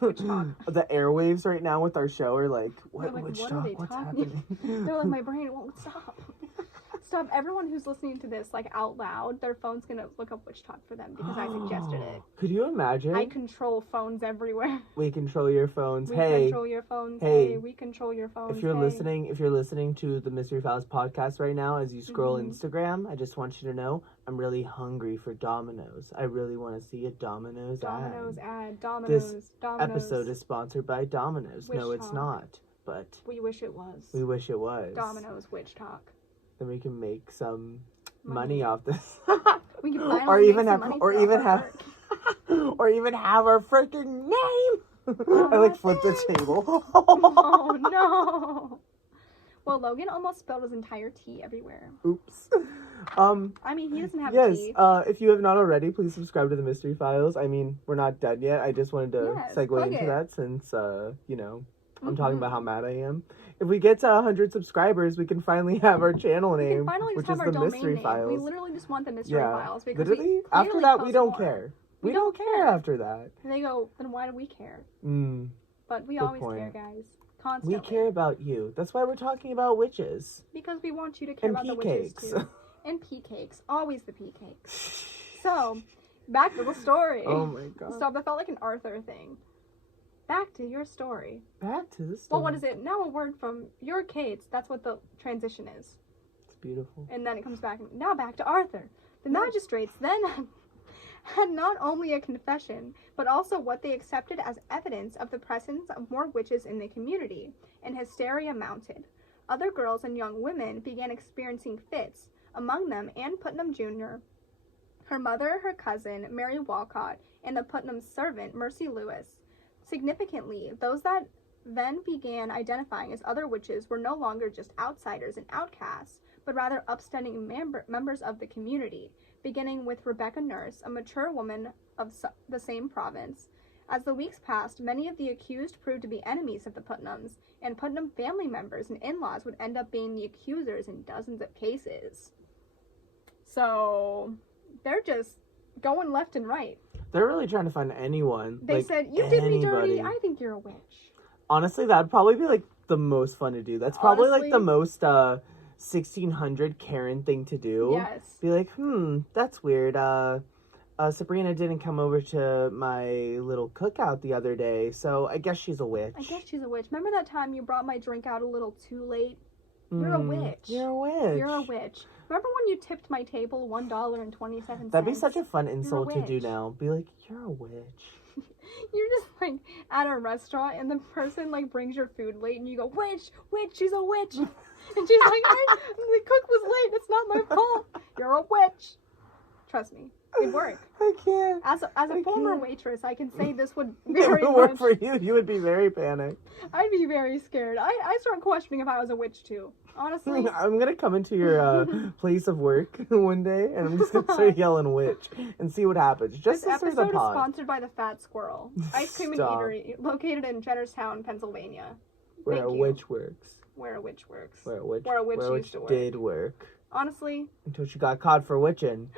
Witch Talk. The airwaves right now with our show are like, what Witch Talk? What's happening? They're like, my brain won't stop. Stop. Everyone who's listening to this, like, out loud, their phone's gonna look up Witch Talk for them because I suggested it. Could you imagine? I control phones everywhere. We control your phones. We control your phones. Hey, we control your phones. If you're listening to the Mystery Files podcast right now, as you scroll Instagram, I just want you to know I'm really hungry for Domino's. I really want to see a Domino's ad. This episode is sponsored by Domino's. No, it's not. But we wish it was. We wish it was. Domino's Witch Talk. Then we can make some money off this. We can or even have our freaking name. I like flip the table. Oh no. Well, Logan almost spilled his entire tea everywhere. Oops. I mean, he doesn't have tea. If you have not already, please subscribe to the Mystery Files. I mean, we're not done yet. I just wanted to segue into that since, I'm talking about how mad I am. If we get to 100 subscribers, we can finally have our channel name, which is the Mystery Files. We literally just want the Mystery Files. Because literally? After that, we don't care. We don't care after that. And they go, then why do we care? But we always care, guys. Constantly. We care about you. That's why we're talking about witches. Because we want you to care about the witches, too. And pea cakes. Always the pea cakes. So, back to the story. Oh my god. Stop, that felt like an Arthur thing. Back to your story. Back to the story. Well, what is it? Now a word from your Kate's. That's what the transition is. It's beautiful. And then it comes back. Now back to Arthur. The magistrates then had not only a confession, but also what they accepted as evidence of the presence of more witches in the community, and hysteria mounted. Other girls and young women began experiencing fits, among them Ann Putnam Jr., her mother, her cousin, Mary Walcott, and the Putnam servant, Mercy Lewis. Significantly, those that then began identifying as other witches were no longer just outsiders and outcasts, but rather upstanding members of the community, beginning with Rebecca Nurse, a mature woman of the same province. As the weeks passed, many of the accused proved to be enemies of the Putnams, and Putnam family members and in-laws would end up being the accusers in dozens of cases. So, they're just going left and right. They're really trying to find anyone. They said, you did me dirty, I think you're a witch. Honestly, that'd probably be, like, the most fun to do. That's probably, like, the most, 1600 Karen thing to do. Yes. Be like, that's weird. Sabrina didn't come over to my little cookout the other day, so I guess she's a witch. I guess she's a witch. Remember that time you brought my drink out a little too late? You're a witch. You're a witch. You're a witch. Remember when you tipped my table $1.27? That'd be such a fun insult to do now. Be like, you're a witch. You're just like at a restaurant and the person like brings your food late and you go, witch, she's a witch. And she's like, the cook was late. It's not my fault. You're a witch. Trust me, it'd work. I can't. As a former waitress, I can say this would very much work for you. You would be very panicked. I'd be very scared. I start questioning if I was a witch too. Honestly, I'm gonna come into your place of work one day and I'm just gonna start yelling "witch" and see what happens. Just this to episode the pod. is sponsored by the Fat Squirrel Ice Cream and Eatery, located in Jennerstown, Pennsylvania. Where a witch works. Where a witch works. Where a witch used to work. did work. Honestly. Until she got caught for witching.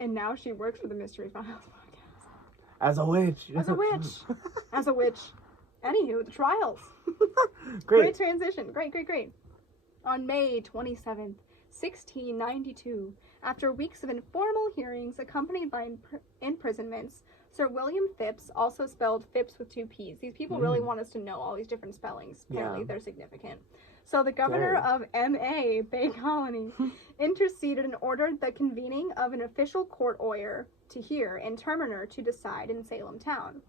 And now she works for the Mystery Files podcast. As a witch. As a witch. As a witch. Anywho, the trials. Great transition. Great. On May 27th, 1692, after weeks of informal hearings accompanied by imprisonments, Sir William Phipps, also spelled Phipps with 2 P's. These people really want us to know all these different spellings. Apparently, they're significant. So the governor of M.A. Bay Colony interceded and ordered the convening of an official court oyer to hear and terminer to decide in Salem town.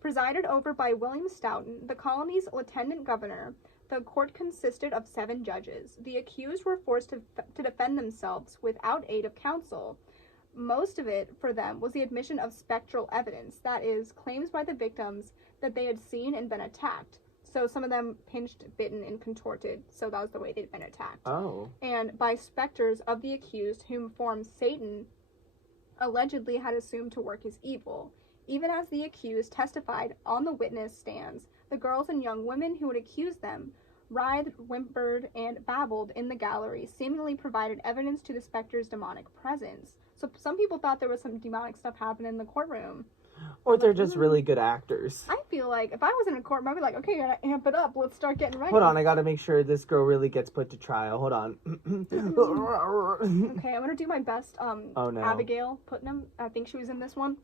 Presided over by William Stoughton, the colony's lieutenant governor, the court consisted of 7 judges. The accused were forced to defend themselves without aid of counsel. Most of it, for them, was the admission of spectral evidence, that is, claims by the victims that they had seen and been attacked. So some of them pinched, bitten, and contorted, so that was the way they'd been attacked. Oh. And by specters of the accused, whom form Satan allegedly had assumed to work his evil. Even as the accused testified on the witness stands, the girls and young women who had accused them writhed, whimpered, and babbled in the gallery, seemingly provided evidence to the specter's demonic presence. So some people thought there was some demonic stuff happening in the courtroom. Or they're just really good actors. I feel like if I was in a courtroom, I'd be like, okay, you gotta amp it up. Let's start getting ready. Hold on, I gotta make sure this girl really gets put to trial. Hold on. Okay, I'm gonna do my best. Oh no. Abigail Putnam, I think she was in this one.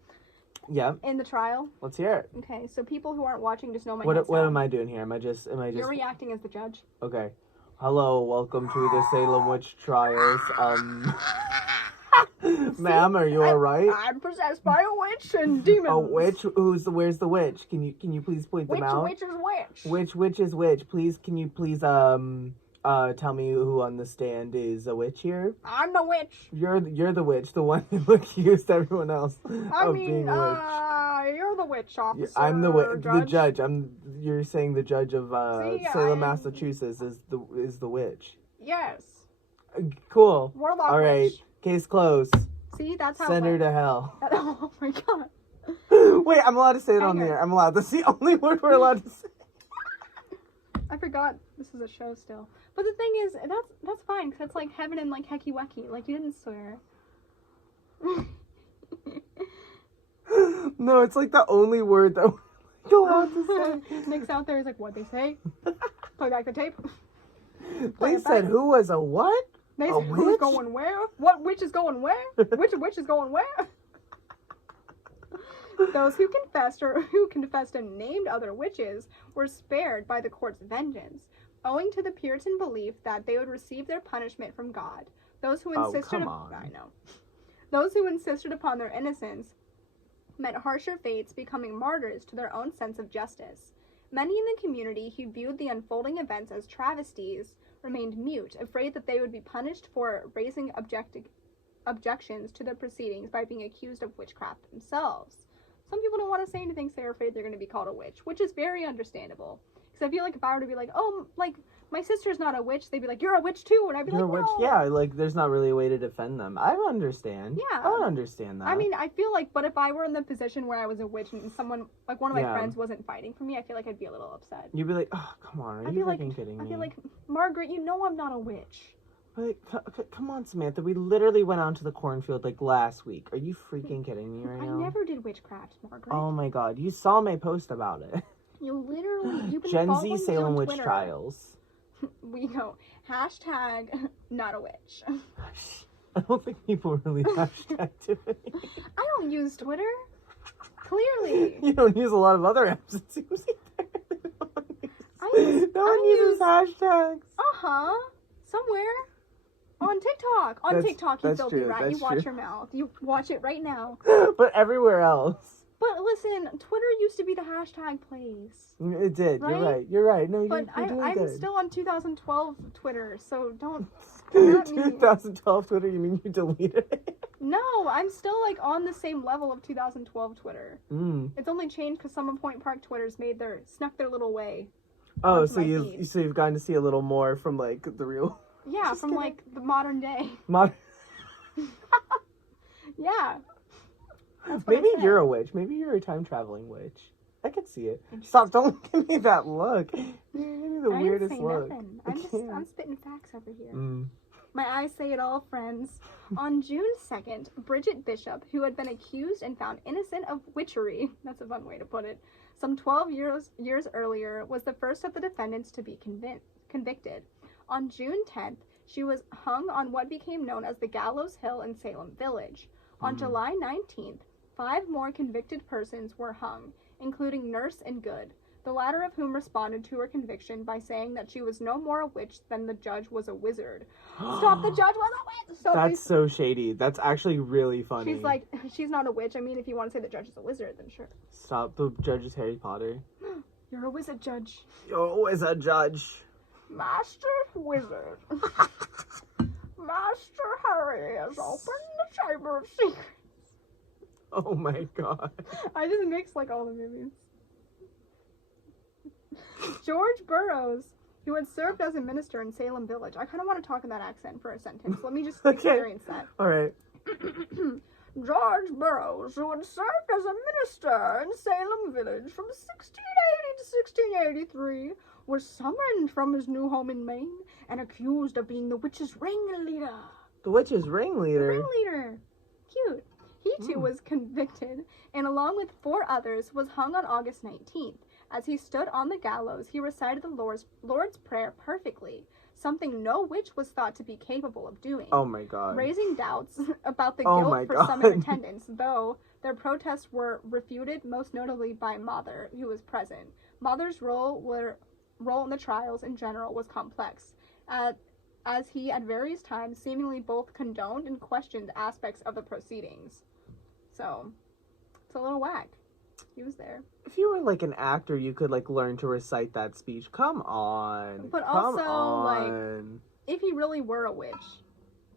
Yeah. In the trial. Let's hear it. Okay, so people who aren't watching just know my What am I doing here? Am I just You're reacting as the judge. Okay. Hello, welcome to the Salem Witch Trials. Ma'am, are you alright? I'm possessed by a witch and demons. A witch? Where's the witch? Can you please point them out? Which is which? Which is which? Please, can you please tell me who on the stand is a witch here? I'm the witch. You're the witch, the one who accused everyone else being a witch. You're the witch officer. I'm the judge. You're saying the judge of Salem, Massachusetts is the witch. Yes. Cool. Warlock all right. witch. Case closed. See, that's how. Send her to hell. Oh my god. Wait, I'm allowed to say it on the air. I'm allowed. That's the only word we're allowed to say. I forgot this is a show still. But the thing is, that's fine, because it's like heaven and like hecky wecky. Like, you didn't swear. No, it's like the only word that we're allowed to say. Nick's out there is like, what'd they say? Play back the tape. They said who was a what? They said who's going where? What witch is going where? Which witch is going where? Those who confessed and named other witches were spared by the court's vengeance, owing to the Puritan belief that they would receive their punishment from God. Those who insisted Those who insisted upon their innocence met harsher fates, becoming martyrs to their own sense of justice. Many in the community who viewed the unfolding events as travesties remained mute, afraid that they would be punished for raising objections to the proceedings by being accused of witchcraft themselves. Some people don't want to say anything, so they're afraid they're going to be called a witch, which is very understandable. Because I feel like if I were to be like, oh, like, my sister's not a witch, they'd be like, you're a witch too, and I'd be you're like, a witch? no. Yeah, like, there's not really a way to defend them. I understand. Yeah. I would understand that. I mean, I feel like, but if I were in the position where I was a witch and someone, like, one of my friends wasn't fighting for me, I feel like I'd be a little upset. You'd be like, oh, come on, are you fucking kidding me? I'd be like, Margaret, you know I'm not a witch. Like, come on, Samantha. We literally went out to the cornfield, like, last week. Are you freaking kidding me right now? I never did witchcraft, Margaret. Oh, my God. You saw my post about it. You've been Gen following Z Salem me on Witch Twitter. Trials. We go, hashtag not a witch. I don't think people really hashtag Tiffany. I don't use Twitter. Clearly. You don't use a lot of other apps, it seems no one uses hashtags. Somewhere. On TikTok. On TikTok, you filthy rat. That's you watch your mouth. You watch it right now. But everywhere else. But listen, Twitter used to be the hashtag place. It did. Right? You're right. No, but you're doing good. I'm still on 2012 Twitter, so don't. 2012 Twitter? You mean you deleted it? No, I'm still like on the same level of 2012 Twitter. It's only changed because some of Point Park Twitters snuck their little way. Oh, so you've gotten to see a little more from like the real. Yeah, from like the modern day. Yeah. Maybe you're a witch. Maybe you're a time traveling witch. I could see it. Stop! Don't give me that look. You're giving me the weirdest look. I'm spitting facts over here. My eyes say it all, friends. On June 2nd, Bridget Bishop, who had been accused and found innocent of witchery, that's a fun way to put it, some 12 years earlier, was the first of the defendants to be convicted. On June 10th, she was hung on what became known as the Gallows Hill in Salem Village. On July 19th, 5 more convicted persons were hung, including Nurse and Good, the latter of whom responded to her conviction by saying that she was no more a witch than the judge was a wizard. Stop, the judge was a witch! That's so shady. That's actually really funny. She's like, she's not a witch. I mean, if you want to say the judge is a wizard, then sure. Stop, the judge is Harry Potter. You're a wizard, judge. You're a wizard, judge. Master Wizard. Master Harry has opened the Chamber of Secrets. Oh my god. I just mix like all the movies. George Burroughs, who had served as a minister in Salem Village. I kind of want to talk in that accent for a sentence. Let me just experience that. All right. George Burroughs, who had served as a minister in Salem Village from 1680 to 1683, was summoned from his new home in Maine and accused of being the witch's ringleader. The witch's ringleader? The ringleader. Cute. He too was convicted, and along with 4 others, was hung on August 19th. As he stood on the gallows, he recited the Lord's Prayer perfectly, something no witch was thought to be capable of doing. Oh my god. Raising doubts about the guilt for some in attendance, though their protests were refuted, most notably by Mather, who was present. Mather's role in the trials in general was complex, as he at various times seemingly both condoned and questioned aspects of the proceedings. So, it's a little whack. He was there. If you were like an actor, you could like learn to recite that speech. Come on. But also, like, if he really were a witch,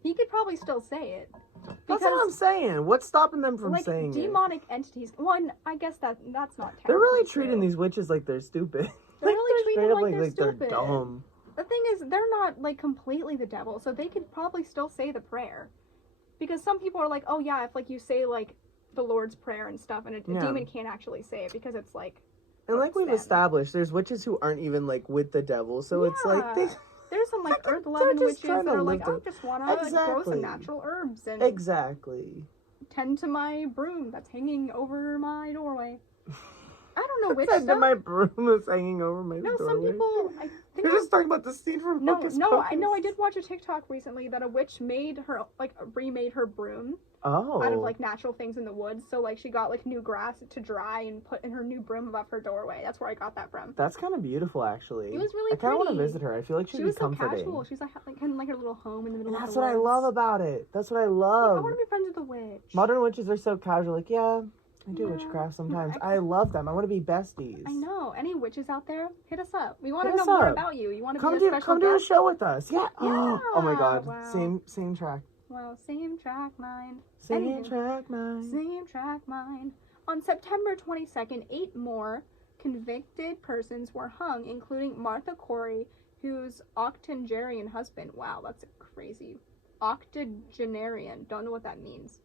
he could probably still say it. That's what I'm saying. What's stopping them from saying demonic entities. One, I guess that's not technically They're really treating true. these witches like they're stupid. They're really treating them like they're stupid. They're dumb. The thing is, they're not like completely the devil, so they could probably still say the prayer. Because some people are like, oh yeah, if like you say like the Lord's Prayer and stuff, and a demon can't actually say it because it's like. And like we've established, there's witches who aren't even like with the devil, so it's like there's some like earth loving witches that are like, I just want to grow some natural herbs and tend to my broom that's hanging over my doorway. I don't know which stuff. My broom is hanging over my doorway. No, some people. I think you're just talking about the scene from Hocus Pocus. I did watch a TikTok recently that a witch remade her broom. Oh. Out of like natural things in the woods. So like she got like new grass to dry and put in her new broom above her doorway. That's where I got that from. That's kind of beautiful, actually. It was really pretty. I kind of want to visit her. I feel like she'd be comforting. She was so casual. She's like in like her little home in the middle of the woods. That's what I love about it. That's what I love. I want to be friends with a witch. Modern witches are so casual. Like, yeah, I do witchcraft sometimes. I love them. I want to be besties. I know. Any witches out there, hit us up. We want to know more about you. You want to be a special guest? Come do a show with us. Yeah. Oh my god. Wow. Same track. Well, same track mind. Same track mind. Same track mind. On September 22nd, 8 more convicted persons were hung, including Martha Corey, whose octogenarian husband, wow, that's crazy, octogenarian, don't know what that means,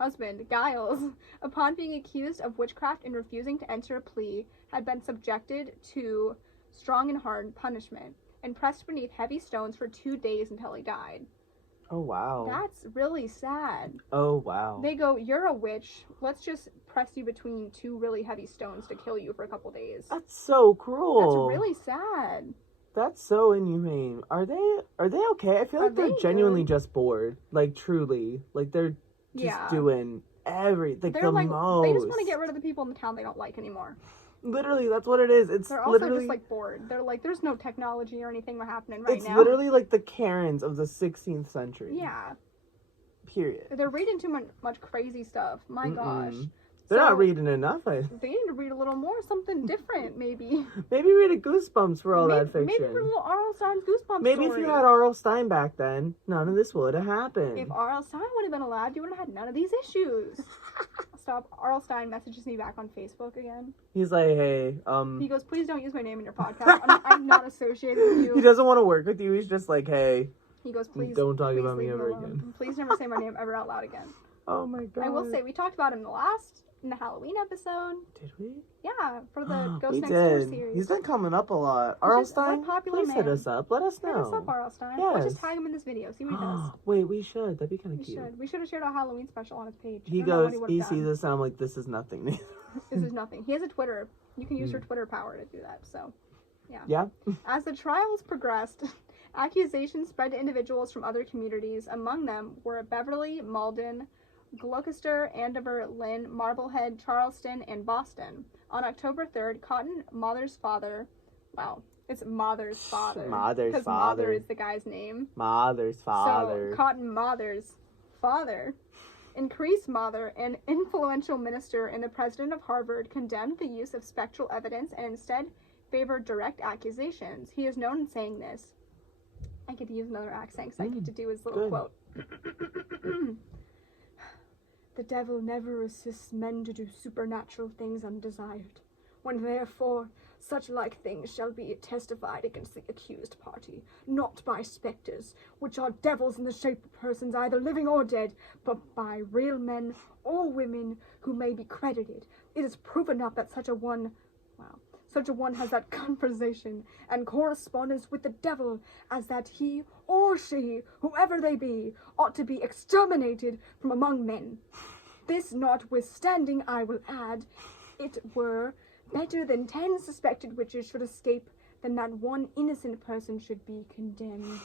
husband, Giles, upon being accused of witchcraft and refusing to enter a plea, had been subjected to strong and hard punishment, and pressed beneath heavy stones for 2 days until he died. Oh, wow. That's really sad. Oh, wow. They go, you're a witch. Let's just press you between 2 really heavy stones to kill you for a couple days. That's so cruel. That's really sad. That's so inhumane. Are they okay? I feel like they're genuinely just bored. Like, truly. Like, they're just doing everything. They're like, they just want to get rid of the people in the town they don't like anymore. Literally, that's what it is. They're also just, like, bored. They're like, there's no technology or anything happening right now. It's literally like the Karens of the 16th century. Yeah. Period. They're reading too much crazy stuff. My gosh. They're not reading enough. They need to read a little more, something different, maybe. Maybe read a Goosebumps for all that fiction. Maybe read a little R.L. Stein's Goosebumps Maybe story. if you had R.L. Stein back then, none of this would have happened. If R.L. Stein would have been alive, you would have had none of these issues. Stop. R.L. Stein messages me back on Facebook again. He's like, hey, He goes, please don't use my name in your podcast. I'm not associated with you. He doesn't want to work with you. He's just like, hey. He goes, please don't talk about me ever again. Please never say my name ever out loud again. Oh my god. I will say, we talked about him in the Halloween episode. Did we? Yeah, for the Ghost Next Door series. He's been coming up a lot. R.L. Stein, please hit us up. Let us know. Hit us up, R.L. Stein. Yes. Let's just tag him in this video. See what he does. Wait, we should. That'd be kind of cute. We should have shared our Halloween special on his page. He sees this and I'm like, this is nothing. This is nothing. He has a Twitter. You can use your Twitter power to do that, so. Yeah. Yeah. As the trials progressed, accusations spread to individuals from other communities. Among them were Beverly, Malden, Gloucester, Andover, Lynn, Marblehead, Charleston, and Boston. On October 3rd, Cotton Mather's father, it's Mather's father. Because Mather is the guy's name. Mather's father. So, Cotton Mather's father, Increase Mather, an influential minister and the president of Harvard, condemned the use of spectral evidence and instead favored direct accusations. He is known in saying this. I get to use another accent because I get to do his little quote. The devil never assists men to do supernatural things undesired, when therefore such like things shall be testified against the accused party, not by spectres, which are devils in the shape of persons either living or dead, but by real men or women who may be credited. It is proof enough that such a one has that conversation and correspondence with the devil, as that he or she, whoever they be, ought to be exterminated from among men. This notwithstanding, I will add, it were better than 10 suspected witches should escape than that one innocent person should be condemned.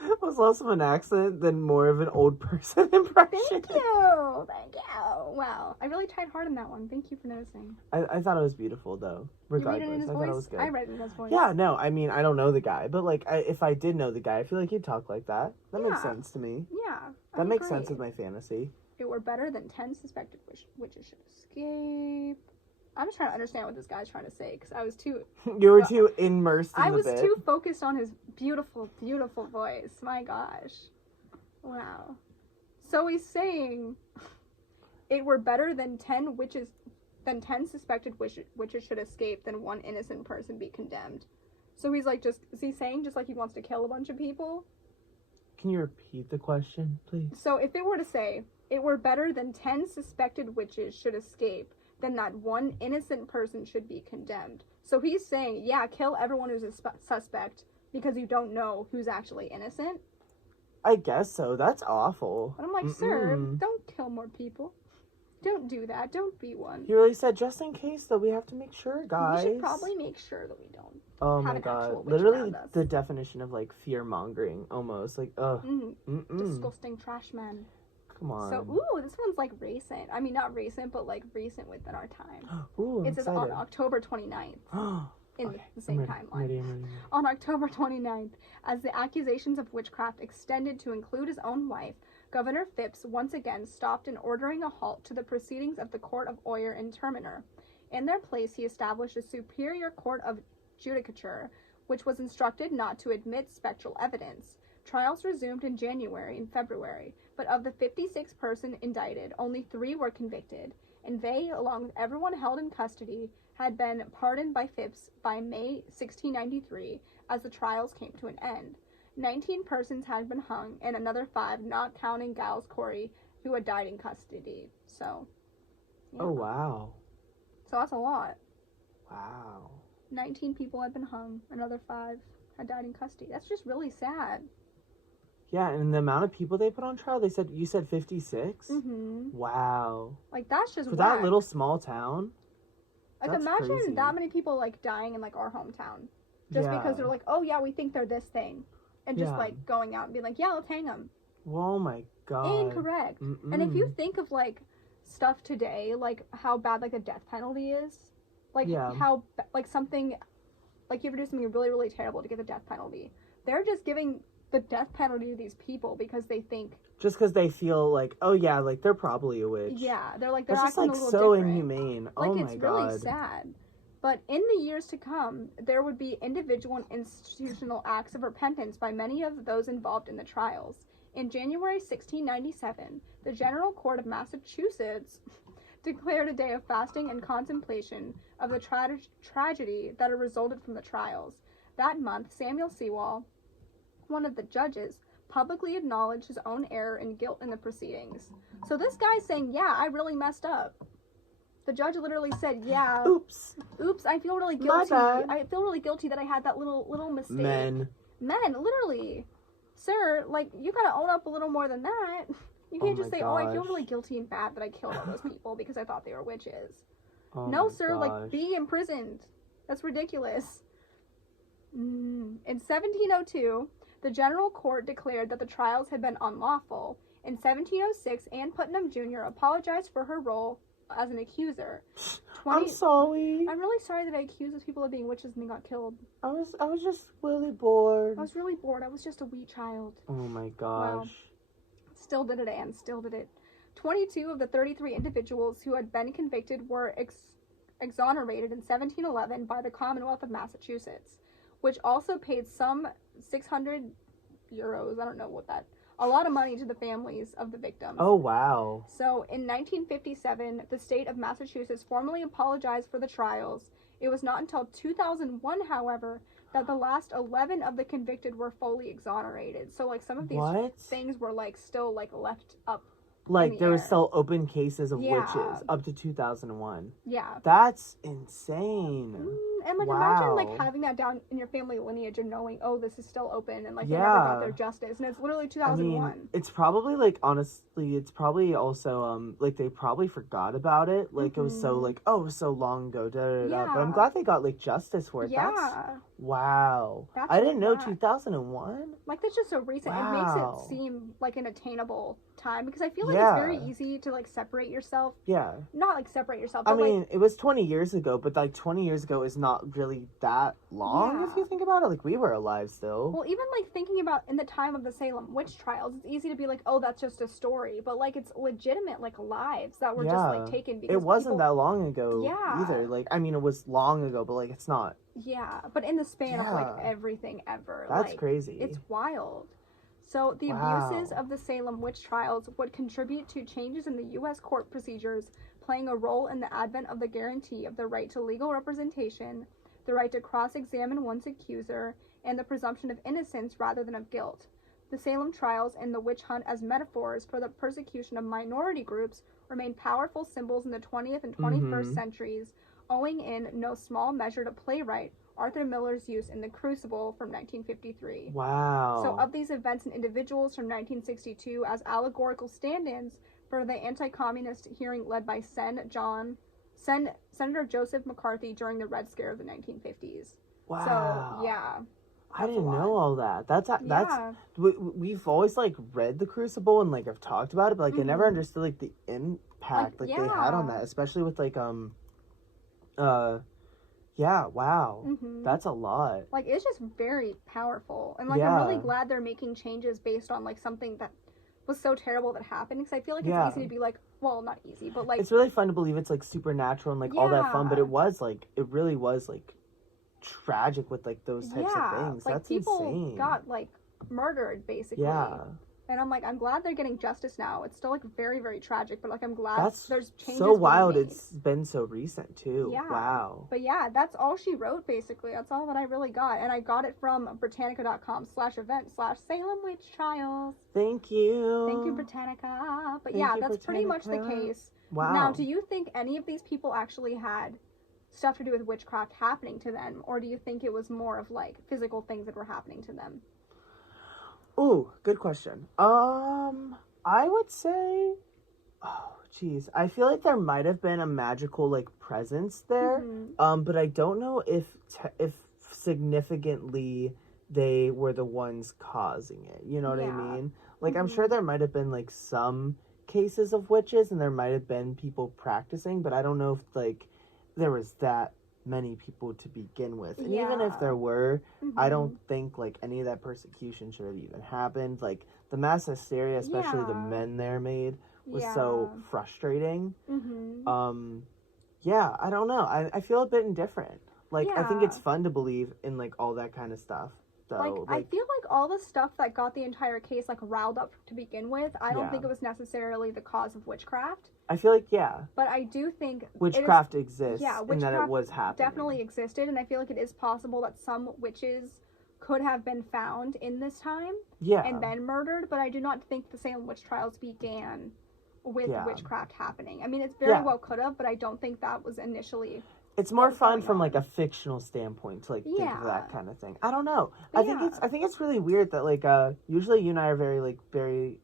It was less of an accent than more of an old person impression. Thank you. Wow. I really tried hard on that one. Thank you for noticing. I thought it was beautiful, though. Regardless, you read it in his I voice? thought it was good. I read it in his voice. Yeah, no, I mean, I don't know the guy, but, like, if I did know the guy, I feel like he'd talk like that. That makes sense to me. Yeah. That makes sense with my fantasy. It were better than 10 suspected witches should escape. I'm just trying to understand what this guy's trying to say, because I was too... You were too immersed in the bit. I was too focused on his beautiful, beautiful voice. My gosh. Wow. So he's saying it were better than 10 suspected witches should escape than one innocent person be condemned. So he's like, is he saying just like he wants to kill a bunch of people? Can you repeat the question, please? So if it were to say, it were better than 10 suspected witches should escape than that one innocent person should be condemned. So he's saying, yeah, kill everyone who's a suspect because you don't know who's actually innocent. I guess so. That's awful. But I'm like, sir, don't kill more people. Don't do that. Don't be one. He really said, just in case, though, we have to make sure, guys. We should probably make sure that we don't. Oh my god. Literally the definition of, like, fear-mongering, almost. Like, ugh. Disgusting trash man. Come on. So, ooh, this one's, like, recent. I mean, not recent, but, like, recent within our time. Ooh, It says on October 29th. In the same timeline. Ready. On October 29th, as the accusations of witchcraft extended to include his own wife, Governor Phipps once again stopped in ordering a halt to the proceedings of the Court of Oyer and Terminer. In their place, he established a superior court of judicature, which was instructed not to admit spectral evidence. Trials resumed in January and February, but of the 56 persons indicted, only 3 were convicted, and they, along with everyone held in custody, had been pardoned by Phipps by May 1693 as the trials came to an end. 19 persons had been hung, and another 5, not counting Giles Corey, who had died in custody. So, yeah. Oh, wow. So that's a lot. Wow. 19 people had been hung, another 5 had died in custody. That's just really sad. Yeah, and the amount of people they put on trial, you said 56? Mm-hmm. Wow. Like, that's just for that little small town? Like, that's imagine crazy. that many people, like, dying in, like, our hometown. just because they're like, oh yeah, we think they're this thing, and just like going out and being like, yeah, let's hang them. Oh my god. Incorrect. And if you think of like stuff today, like how bad like the death penalty is, like how like something, like you ever do something really, really terrible to get the death penalty, they're just giving the death penalty to these people because they think, just because they feel like, oh yeah, like they're probably a witch. Yeah, they're like, they're acting just like a little so different. Inhumane. Like, oh my it's god, really sad. But in the years to come, there would be individual and institutional acts of repentance by many of those involved in the trials. In January 1697, the General Court of Massachusetts declared a day of fasting and contemplation of the tragedy that had resulted from the trials. That month, Samuel Sewall, one of the judges, publicly acknowledged his own error and guilt in the proceedings. So this guy's saying, yeah, I really messed up. The judge literally said, yeah. Oops, I feel really guilty. I feel really guilty that I had that little mistake. Men, literally. Sir, like, you gotta own up a little more than that. You can't just say, I feel really guilty and bad that I killed all those people because I thought they were witches. No, sir, like, be imprisoned. That's ridiculous. In 1702, the General Court declared that the trials had been unlawful. In 1706, Anne Putnam Jr. apologized for her role as an accuser. I'm sorry. I'm really sorry that I accused those people of being witches and they got killed. I was just really bored. I was really bored. I was just a wee child. Oh my gosh. Well, still did it, Anne. Still did it. 22 of the 33 individuals who had been convicted were exonerated in 1711 by the Commonwealth of Massachusetts, which also paid some 600 euros. I don't know what that. A lot of money to the families of the victims. Oh, wow. So, in 1957, the state of Massachusetts formally apologized for the trials. It was not until 2001, however, that the last 11 of the convicted were fully exonerated. So, like, some of these things were, like, still, like, left up. Like, there were still open cases of witches up to 2001. Yeah. That's insane. And, like, imagine, like, having that down in your family lineage and knowing, oh, this is still open, and, like, they never got their justice. And it's literally 2001. I mean, it's probably, like, honestly, it's probably also, like, they probably forgot about it. Like, it was so, like, oh, it was so long ago, da-da-da-da. But I'm glad they got, like, justice for it. Yeah. Wow. I didn't know 2001. Like, that's just so recent. Wow. It makes it seem like an attainable time, because I feel like it's very easy to, like, separate yourself. Yeah. Not, like, separate yourself, but, I mean, it was 20 years ago, but, like, 20 years ago is not really that long if you think about it. Like, we were alive still. Well, even, like, thinking about in the time of the Salem witch trials, it's easy to be like, oh, that's just a story, but, like, it's legitimate, like, lives that were just, like, taken because it wasn't that long ago either. Like, I mean, it was long ago, but, like, it's not. Yeah, but in the span of, like, everything ever. That's like, crazy. It's wild. So, the abuses of the Salem witch trials would contribute to changes in the U.S. court procedures, playing a role in the advent of the guarantee of the right to legal representation, the right to cross-examine one's accuser, and the presumption of innocence rather than of guilt. The Salem trials and the witch hunt as metaphors for the persecution of minority groups remain powerful symbols in the 20th and 21st centuries, owing in no small measure to playwright Arthur Miller's use in The Crucible from 1953. Wow. So of these events and individuals from 1962 as allegorical stand-ins for the anti-communist hearing led by Senator Joseph McCarthy during the Red Scare of the 1950s. Wow. So, yeah. I didn't know all that. That's we've always, like, read The Crucible and, like, I've talked about it, but, like, I never understood, like, the impact, like, they had on that, especially with, like, yeah, wow. That's a lot. Like, it's just very powerful. And, like, I'm really glad they're making changes based on, like, something that was so terrible that happened. Because I feel like it's easy to be like, well, not easy, but, like... It's really fun to believe it's, like, supernatural and, like, all that fun. But it really was, like, tragic with, like, those types of things. Like, that's people insane. Got, like, murdered, basically. Yeah. And I'm like, I'm glad they're getting justice now. It's still, like, very, very tragic, but, like, I'm glad there's changes. So wild it's been so recent, too. Yeah. Wow. But yeah, that's all she wrote, basically. That's all that I really got. And I got it from Britannica.com/event/Salem Witch Trials. Thank you. Thank you, Britannica. But yeah, that's pretty much the case. Wow. Now, do you think any of these people actually had stuff to do with witchcraft happening to them? Or do you think it was more of, like, physical things that were happening to them? Ooh, good question. I would say, I feel like there might have been a magical, like, presence there. But I don't know if significantly they were the ones causing it. You know what I mean? Like, I'm sure there might have been, like, some cases of witches, and there might have been people practicing, but I don't know if, like, there was that many people to begin with. And even if there were, I don't think, like, any of that persecution should have even happened. Like, the mass hysteria, especially the men there made, was so frustrating. Yeah, I don't know. I feel a bit indifferent. Like, I think it's fun to believe in, like, all that kind of stuff. Though, like, I feel like all the stuff that got the entire case, like, riled up to begin with, I don't think it was necessarily the cause of witchcraft. I feel like, but I do think witchcraft exists, and that it was happening. Definitely existed, and I feel like it is possible that some witches could have been found in this time and been murdered, but I do not think the Salem witch trials began with witchcraft happening. I mean, it very well could have, but I don't think that was initially... It's more fun from, like, a fictional standpoint to, like, think of that kind of thing. I don't know. I think it's really weird that, like, usually you and I are very,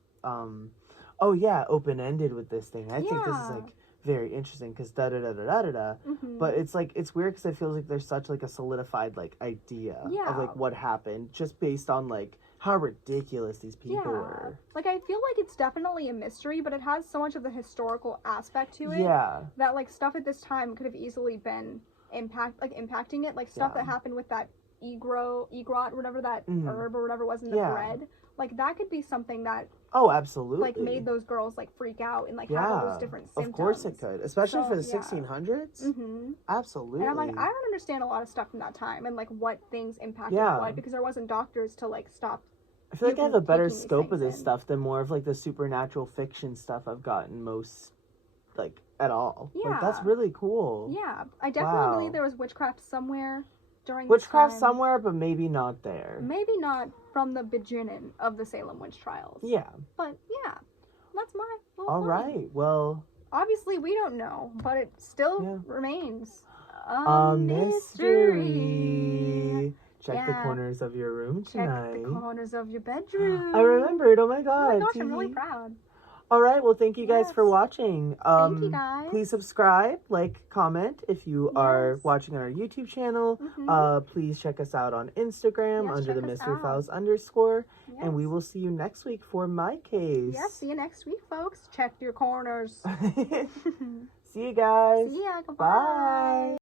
open-ended with this thing. I think this is, like, very interesting because da-da-da-da-da-da-da. But it's, like, it's weird because it feels like there's such, like, a solidified, like, idea of, like, what happened just based on, like, how ridiculous these people were. Like, I feel like it's definitely a mystery, but it has so much of the historical aspect to it that, like, stuff at this time could have easily been impacting it. Like, stuff that happened with that egret, whatever that herb or whatever was in the bread. Like, that could be something that... Oh, absolutely. Like, made those girls, like, freak out and, like, have all those different symptoms. Of course it could. Especially for the 1600s. Absolutely. And I'm like, I don't understand a lot of stuff from that time and, like, what things impacted what, because there wasn't doctors to, like, stop. I feel like I have a better scope of this stuff than more of, like, the supernatural fiction stuff I've gotten most, like, at all. Like, that's really cool. Yeah. I definitely believe there was witchcraft somewhere during witchcraft this time. somewhere, but maybe not there. Maybe not from the beginning of the Salem witch trials. Yeah. But, yeah. That's my all right. Well... Obviously, we don't know, but it still remains a mystery. Check the corners of your room tonight. Check the corners of your bedroom. I remembered. Oh my god. Oh my gosh, I'm really proud. All right. Well, thank you guys for watching. Thank you guys. Please subscribe, like, comment if you are watching on our YouTube channel. Please check us out on Instagram under the Mystery Files _. And we will see you next week for my case. Yes, see you next week, folks. Check your corners. See you guys. See ya. Goodbye. Bye.